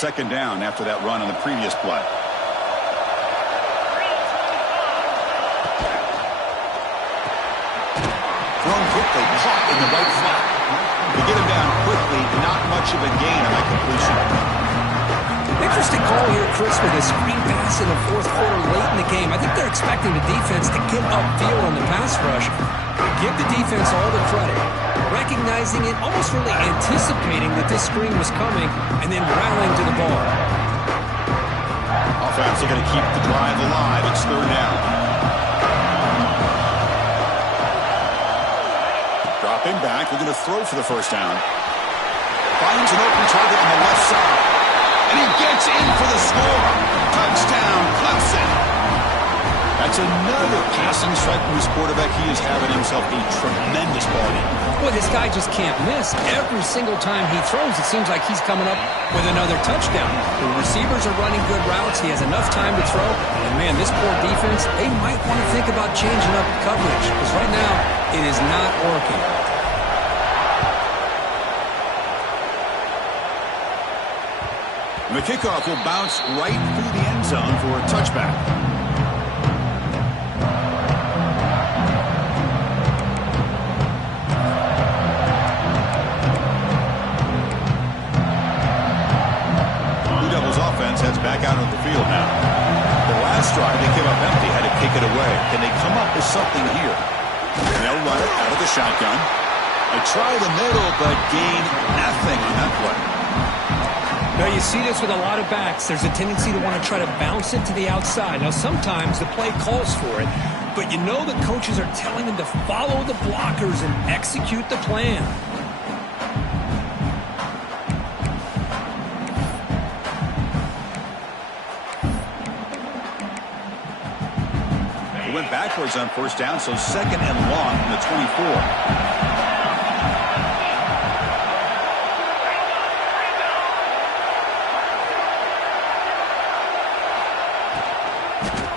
Second down after that run on the previous play. Thrown quickly, caught in the right flat. They get him down quickly, not much of a gain on that completion. Interesting call here, Chris, with a screen pass in the 4th quarter late in the game. I think they're expecting the defense to get upfield on the pass rush. Give the defense all the credit, recognizing it, almost really anticipating that this screen was coming, and then rallying to the ball. Offense, they're going to keep the drive alive. It's 3rd down. Dropping back, they're going to throw for the first down. Finds an open target on the left side. And he gets in for the score. Touchdown, Clemson. That's another passing strike from his quarterback. He is having himself a tremendous ball game. Boy, this guy just can't miss. Every single time he throws, it seems like he's coming up with another touchdown. The receivers are running good routes. He has enough time to throw. And, man, this poor defense, they might want to think about changing up coverage, because right now it is not working. And the kickoff will bounce right through the end zone for a touchback. Blue Devils offense heads back out on the field now. The last drive, they came up empty, had to kick it away. Can they come up with something here? And they'll run it out of the shotgun. They try the middle, but gain nothing on that play. Now, you see this with a lot of backs. There's a tendency to want to try to bounce it to the outside. Now, sometimes the play calls for it, but you know the coaches are telling them to follow the blockers and execute the plan. He went backwards on first down, so 2nd and long from the 24.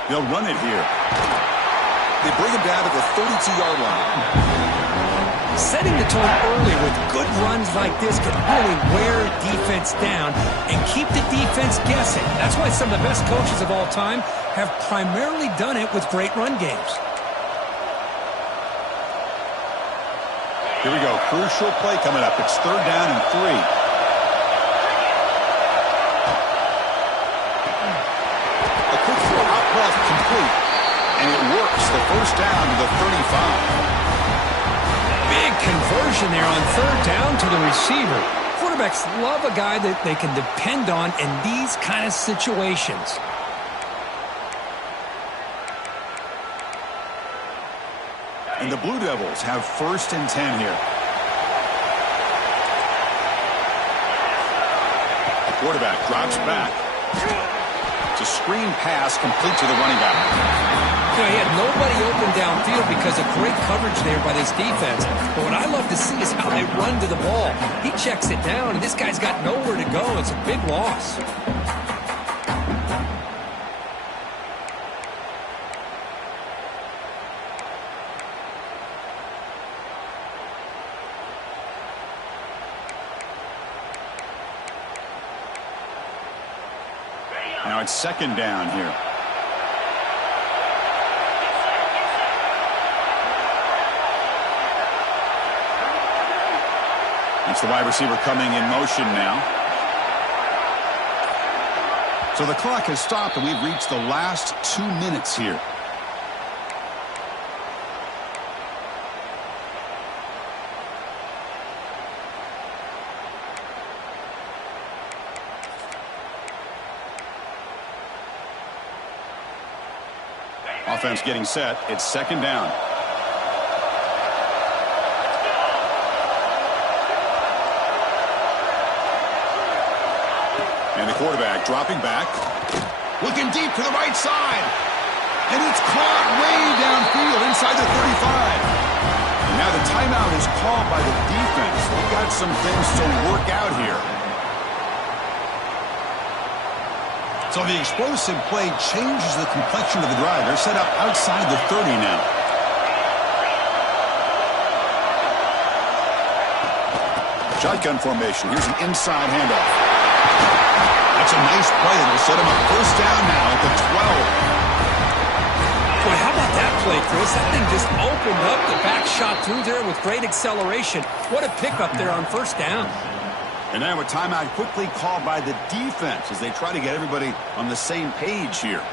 They'll run it here. They bring him down to the 32-yard line. Setting the tone early with good runs like this can really wear defense down and keep the defense guessing. That's why some of the best coaches of all time have primarily done it with great run games. Here we go. Crucial play coming up. It's 3rd down and 3. Complete, and it works. The first down to the 35. Big conversion there on 3rd down to the receiver. Quarterbacks love a guy that they can depend on in these kind of situations. And the Blue Devils have 1st and 10 here. The quarterback drops back. It's a screen pass complete to the running back. You know, he had nobody open downfield because of great coverage there by this defense. But what I love to see is how they run to the ball. He checks it down, and this guy's got nowhere to go. It's a big loss. Now it's second down here. It's the wide receiver coming in motion now. So the clock has stopped, and we've reached the last 2 minutes here. Offense getting set. It's second down. And the quarterback dropping back. Looking deep to the right side. And it's caught way downfield inside the 35. And now the timeout is called by the defense. They've got some things to work out here. So the explosive play changes the complexion of the drive. They're set up outside the 30 now. Shotgun formation. Here's an inside handoff. That's a nice play. It'll set him up first down now at the 12. Boy, how about that play, Chris? That thing just opened up. The back shot through there with great acceleration. What a pickup there on first down. And now a timeout quickly called by the defense as they try to get everybody on the same page here.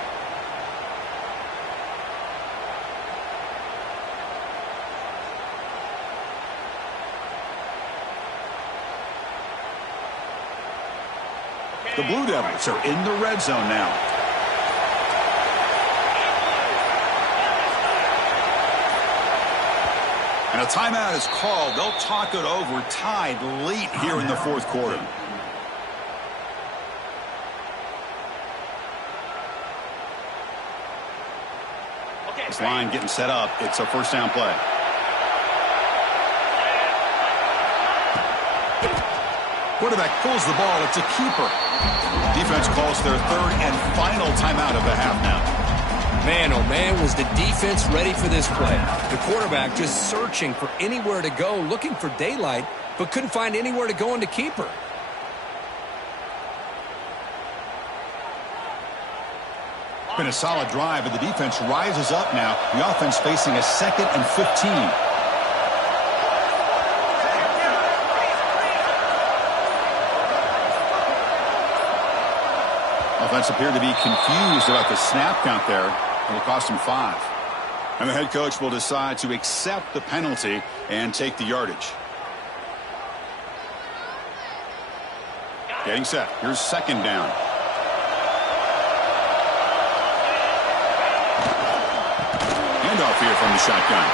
The Blue Devils are in the red zone now. And a timeout is called. They'll talk it over, tied late here in the fourth quarter. This line getting set up. It's a first down play. Quarterback pulls the ball. It's a keeper. Defense calls their third and final timeout of the half now. Man, oh man, was the defense ready for this play. The quarterback just searching for anywhere to go, looking for daylight, but couldn't find anywhere to go into keeper. Been a solid drive, but the defense rises up now. The offense facing a 2nd and 15. Offense appeared to be confused about the snap count there. It will cost him 5. And the head coach will decide to accept the penalty and take the yardage. Getting set. Here's second down. Handoff here from the shotgun.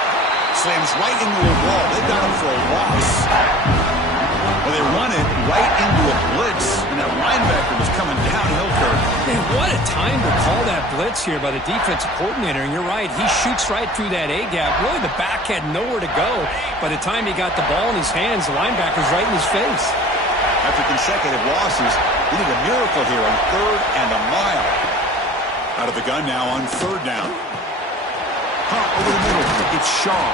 Slams right into a wall. They got him for a loss. Well, they run it right into a blitz, and that linebacker was coming downhill, Kurt. Man, what a time to call that blitz here by the defensive coordinator. And you're right, he shoots right through that A-gap. Really, the back had nowhere to go. By the time he got the ball in his hands, the linebacker's right in his face. After consecutive losses, he did a miracle here on 3rd and a mile. Out of the gun now on 3rd down. Over the middle, it's Shaw.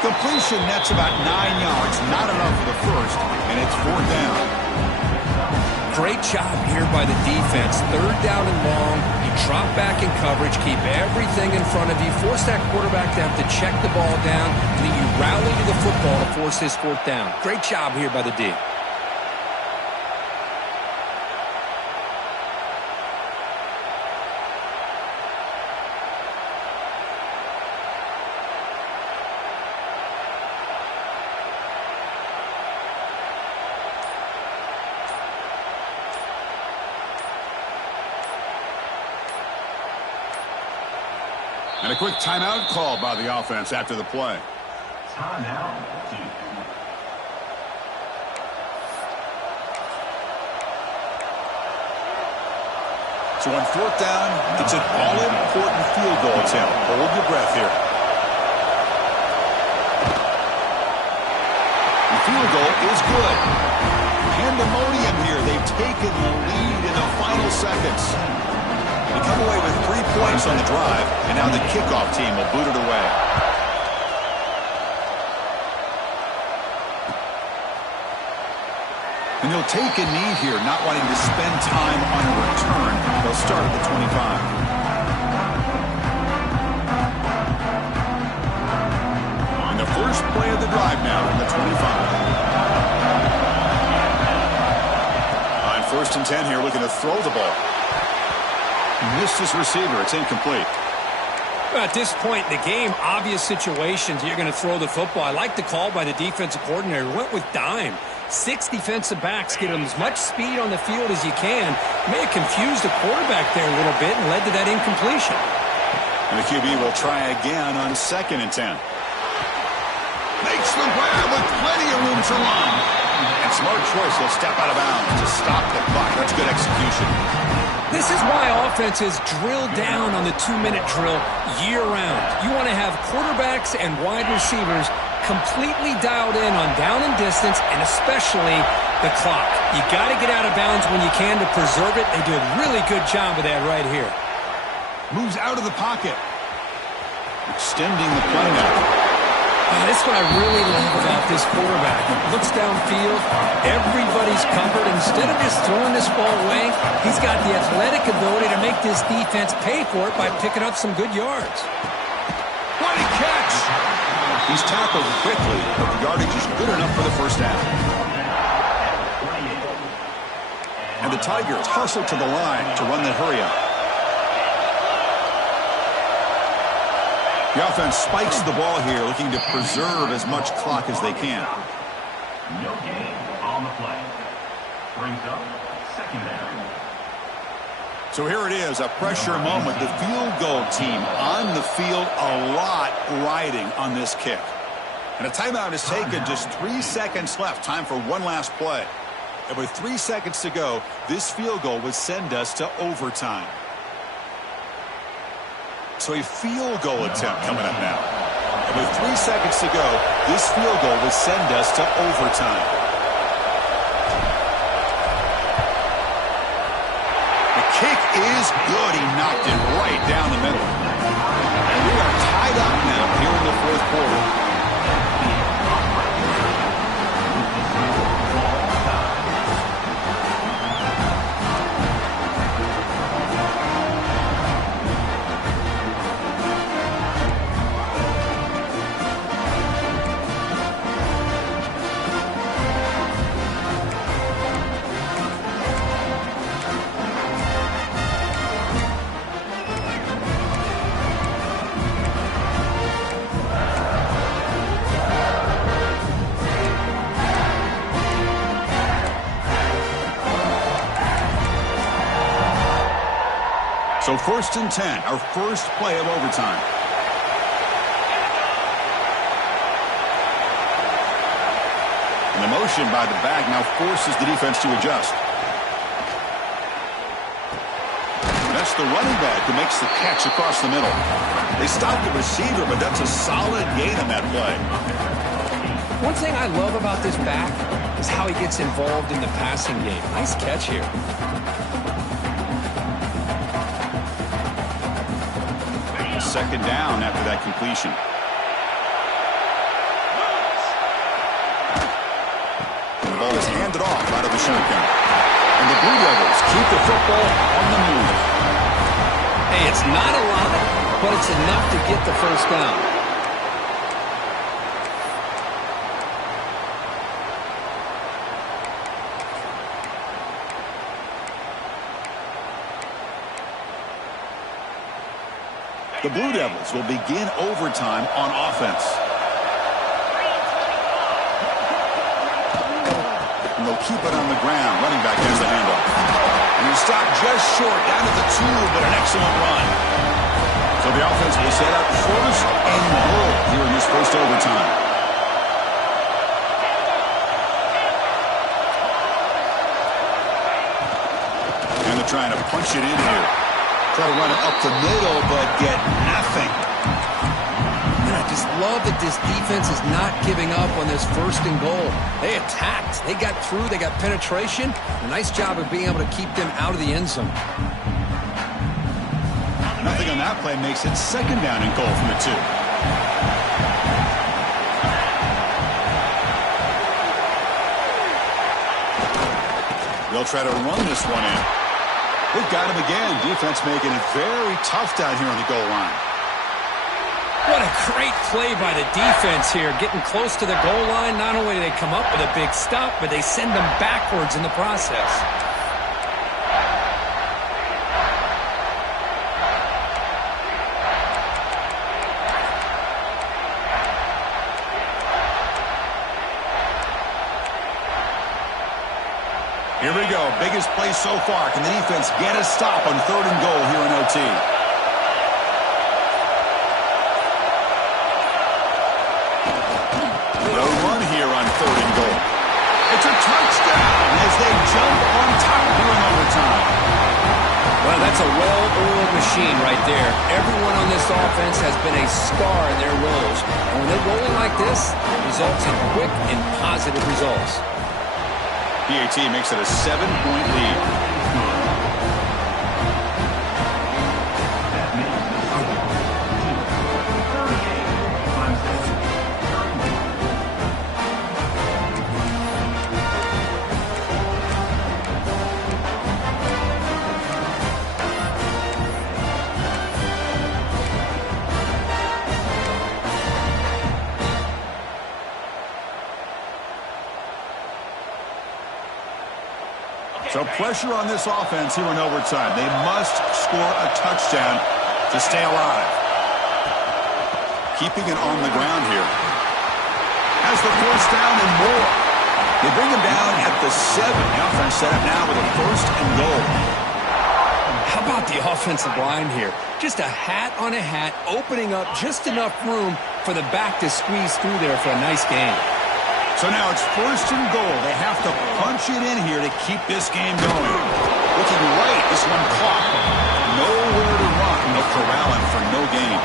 Completion nets about 9 yards. Not enough for the first, and it's 4th down. Great job here by the defense. 3rd down and long. You drop back in coverage, keep everything in front of you, force that quarterback to have to check the ball down, and then you rally to the football to force his 4th down. Great job here by the D. And a quick timeout called by the offense after the play. Timeout. So on 4th down, it's an all-important field goal attempt. Hold your breath here. The field goal is good. Pandemonium here. They've taken the lead in the final seconds. They come away with 3 points on the drive, and now the kickoff team will boot it away. And they'll take a knee here, not wanting to spend time on a return. They'll start at the 25. On the first play of the drive now on the 25. On 1st and 10 here, looking to throw the ball. Missed his receiver. It's incomplete. At this point in the game, obvious situations, you're going to throw the football. I like the call by the defensive coordinator. Went with dime. 6 defensive backs get them as much speed on the field as you can. May have confused the quarterback there a little bit and led to that incompletion. And the QB will try again on 2nd and 10. Makes the grab with plenty of room to run. And smart choice. He'll step out of bounds to stop the clock. That's good execution. This is why offenses drill down on the 2-minute drill year-round. You want to have quarterbacks and wide receivers completely dialed in on down and distance, and especially the clock. You got to get out of bounds when you can to preserve it. They do a really good job of that right here. Moves out of the pocket. Extending the play now. That's what I really love about this quarterback. Looks downfield, everybody's covered. Instead of just throwing this ball away, he's got the athletic ability to make this defense pay for it by picking up some good yards. What a catch! He's tackled quickly, but the yardage is good enough for the first down. And the Tigers hustle to the line to run the hurry-up. The offense spikes the ball here, looking to preserve as much clock as they can. No gain on the play. Brings up 2nd down. So here it is, a pressure moment. The field goal team on the field, a lot riding on this kick. And a timeout is taken, just 3 seconds left. Time for one last play. And with 3 seconds to go, this field goal would send us to overtime. So a field goal attempt coming up now. And with 3 seconds to go, this field goal will send us to overtime. The kick is good. He knocked it right down the middle. And we are tied up now here in the 4th quarter. So 1st and 10, our first play of overtime. And the motion by the back now forces the defense to adjust. That's the running back who makes the catch across the middle. They stopped the receiver, but that's a solid gain on that play. One thing I love about this back is how he gets involved in the passing game. Nice catch here. Second down after that completion. The ball is handed off out of the shotgun. And the Blue Devils keep the football on the move. Hey, it's not a lot, but it's enough to get the first down. The Blue Devils will begin overtime on offense. And they'll keep it on the ground. Running back has the handoff. And he stopped just short, down to the 2, but an excellent run. So the offense will set up 1st and goal here in this first overtime. And they're trying to punch it in here. Try to run it up the middle, but get nothing. And I just love that this defense is not giving up on this 1st and goal. They attacked. They got through. They got penetration. A nice job of being able to keep them out of the end zone. Nothing on that play makes it 2nd down and goal from the 2. They'll try to run this one in. They've got him again. Defense making it very tough down here on the goal line. What a great play by the defense here. Getting close to the goal line, not only do they come up with a big stop, but they send them backwards in the process. Here we go. Biggest play so far. Can the defense get a stop on 3rd and goal here in OT? They'll run here on 3rd and goal. It's a touchdown as they jump on top here in overtime. Well, that's a well-oiled machine right there. Everyone on this offense has been a star in their roles. And when they're rolling like this, it results in quick and positive results. PAT makes it a 7-point lead. So pressure on this offense here in overtime. They must score a touchdown to stay alive. Keeping it on the ground here. Has the 1st down and more. They bring him down at the 7. The offense set up now with a 1st and goal. How about the offensive line here? Just a hat on a hat, opening up just enough room for the back to squeeze through there for a nice gain. So now it's 1st and goal. They have to punch it in here to keep this game going. Looking right, this one caught. Nowhere to run. No corralling for no gain.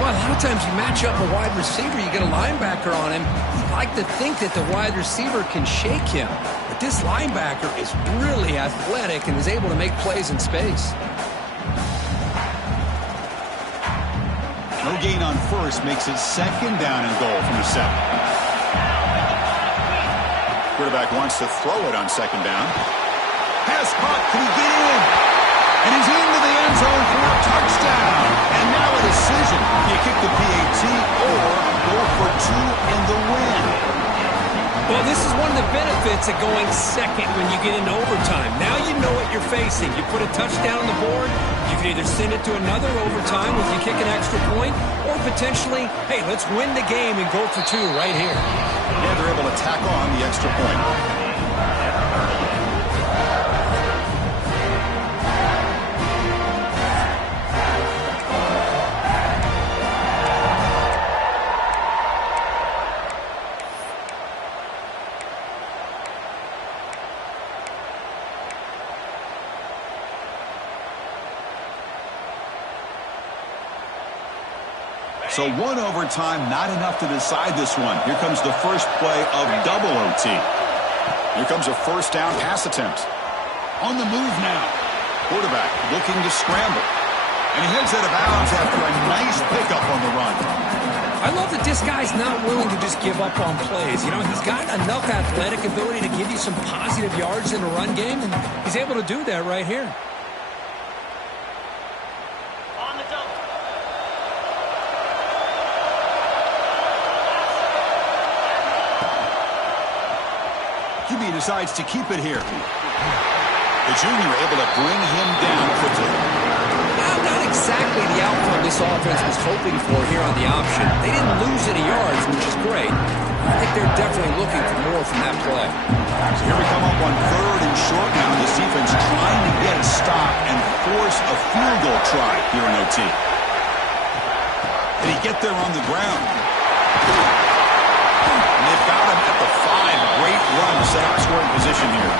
Well, a lot of times you match up a wide receiver, you get a linebacker on him. You like to think that the wide receiver can shake him. But this linebacker is really athletic and is able to make plays in space. No gain on 1st makes it 2nd down and goal from the 7. Quarterback wants to throw it on 2nd down. Pass caught. Can he get in? And he's into the end zone for a touchdown. And now a decision. Do you kick the PAT or go for 2 in the win? Well, this is one of the benefits of going second when you get into overtime. Now you know what you're facing. You put a touchdown on the board, you can either send it to another overtime if you kick an extra point, or potentially, hey, let's win the game and go for 2 right here. Yeah, they're able to tack on the extra point. So 1 overtime, not enough to decide this one. Here comes the first play of double OT. Here comes a 1st down pass attempt. On the move now. Quarterback looking to scramble. And he heads out of bounds after a nice pickup on the run. I love that this guy's not willing to just give up on plays. You know, he's got enough athletic ability to give you some positive yards in the run game, and he's able to do that right here. QB decides to keep it here. The junior able to bring him down quickly. Not exactly the outcome this offense was hoping for here on the option. They didn't lose any yards, which is great. I think they're definitely looking for more from that play. So here we come up on 3rd and short now. This defense trying to get a stop and force a field goal try here in OT. Did he get there on the ground? And they've got him at the 5. Great run to set up scoring position here.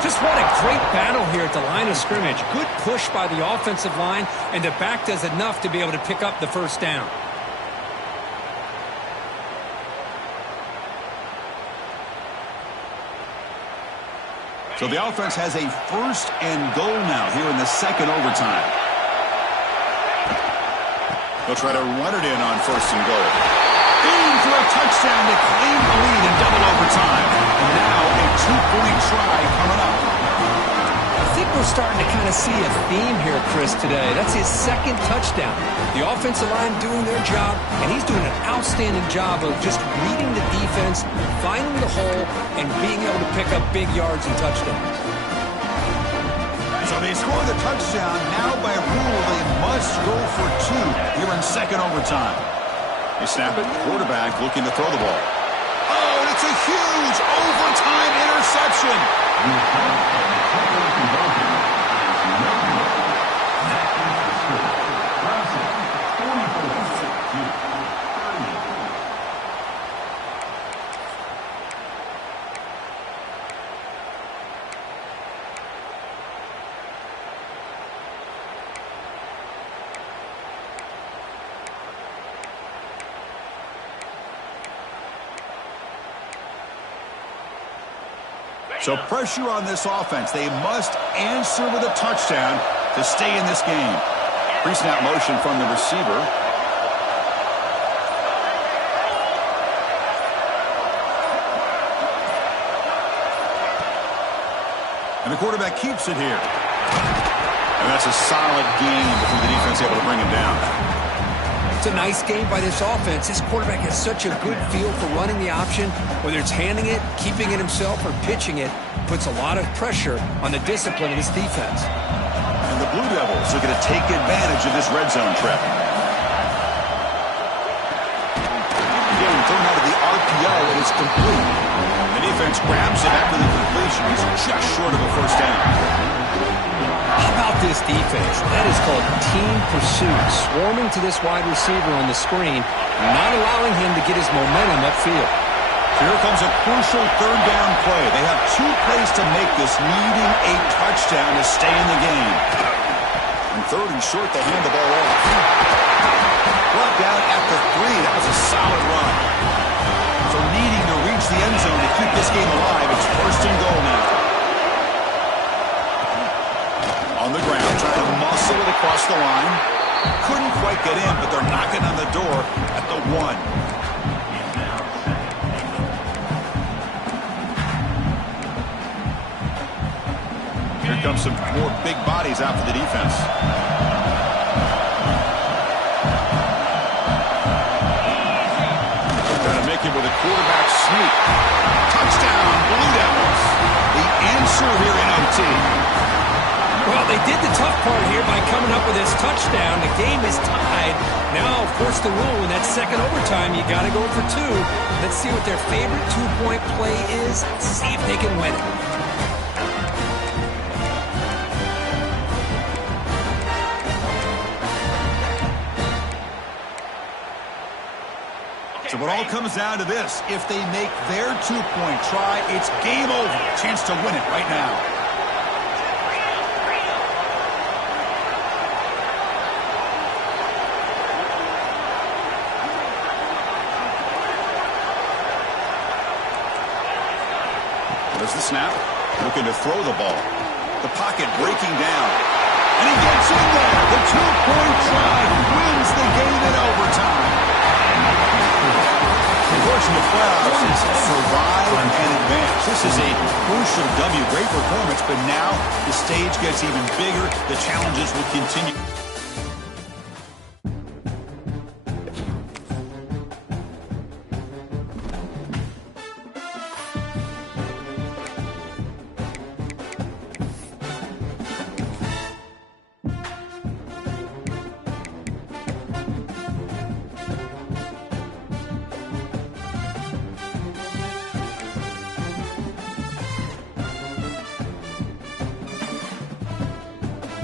Just what a great battle here at the line of scrimmage. Good push by the offensive line, and the back does enough to be able to pick up the 1st down. So the offense has a 1st and goal now here in the 2nd overtime. They'll try to run it in on 1st and goal. In for a touchdown to claim the lead in double overtime. And now a two-point try coming up. I think we're starting to kind of see a theme here, Chris, today. That's his second touchdown. The offensive line doing their job, and he's doing an outstanding job of just reading the defense, finding the hole, and being able to pick up big yards and touchdowns. So they score the touchdown. Now by rule, they must go for two here in second overtime. They snap it. Quarterback looking to throw the ball. Oh, and it's a huge overtime interception. So pressure on this offense. They must answer with a touchdown to stay in this game. Pre-snap motion from the receiver. And the quarterback keeps it here. And that's a solid gain before the defense able to bring him down. It's a nice game by this offense. This quarterback has such a good feel for running the option. Whether it's handing it, keeping it himself, or pitching it, puts a lot of pressure on the discipline of this defense. And the Blue Devils are going to take advantage of this red zone trip. Again, thrown out of the RPO, it is complete. The defense grabs it after the completion. He's just short of a first down. How about this defense? That is called team pursuit. Swarming to this wide receiver on the screen, not allowing him to get his momentum upfield. Here comes a crucial third down play. They have 2 plays to make this, needing a touchdown to stay in the game. And third and short, they hand the ball off. Brought down at the 3. That was a solid run. So needing to reach the end zone to keep this game alive. It's first and goal now. On the ground, trying to muscle it across the line. Couldn't quite get in, but they're knocking on the door at the 1. Here comes some more big bodies out for the defense. Trying to make it with a quarterback sneak. Touchdown, Blue Devils. The answer here in OT. Well, they did the tough part here by coming up with this touchdown. The game is tied. Now, of course, the rule in that second overtime, you got to go for 2. Let's see what their favorite 2-point play is. See if they can win it. So it all comes down to this. If they make their 2-point try, it's game over. Chance to win it right now. There's the snap. Looking to throw the ball. The pocket breaking down. And he gets in there. The 2-point try wins the game in overtime. Unfortunate crowds survive and advance. This is a crucial W. Great performance, but now the stage gets even bigger. The challenges will continue.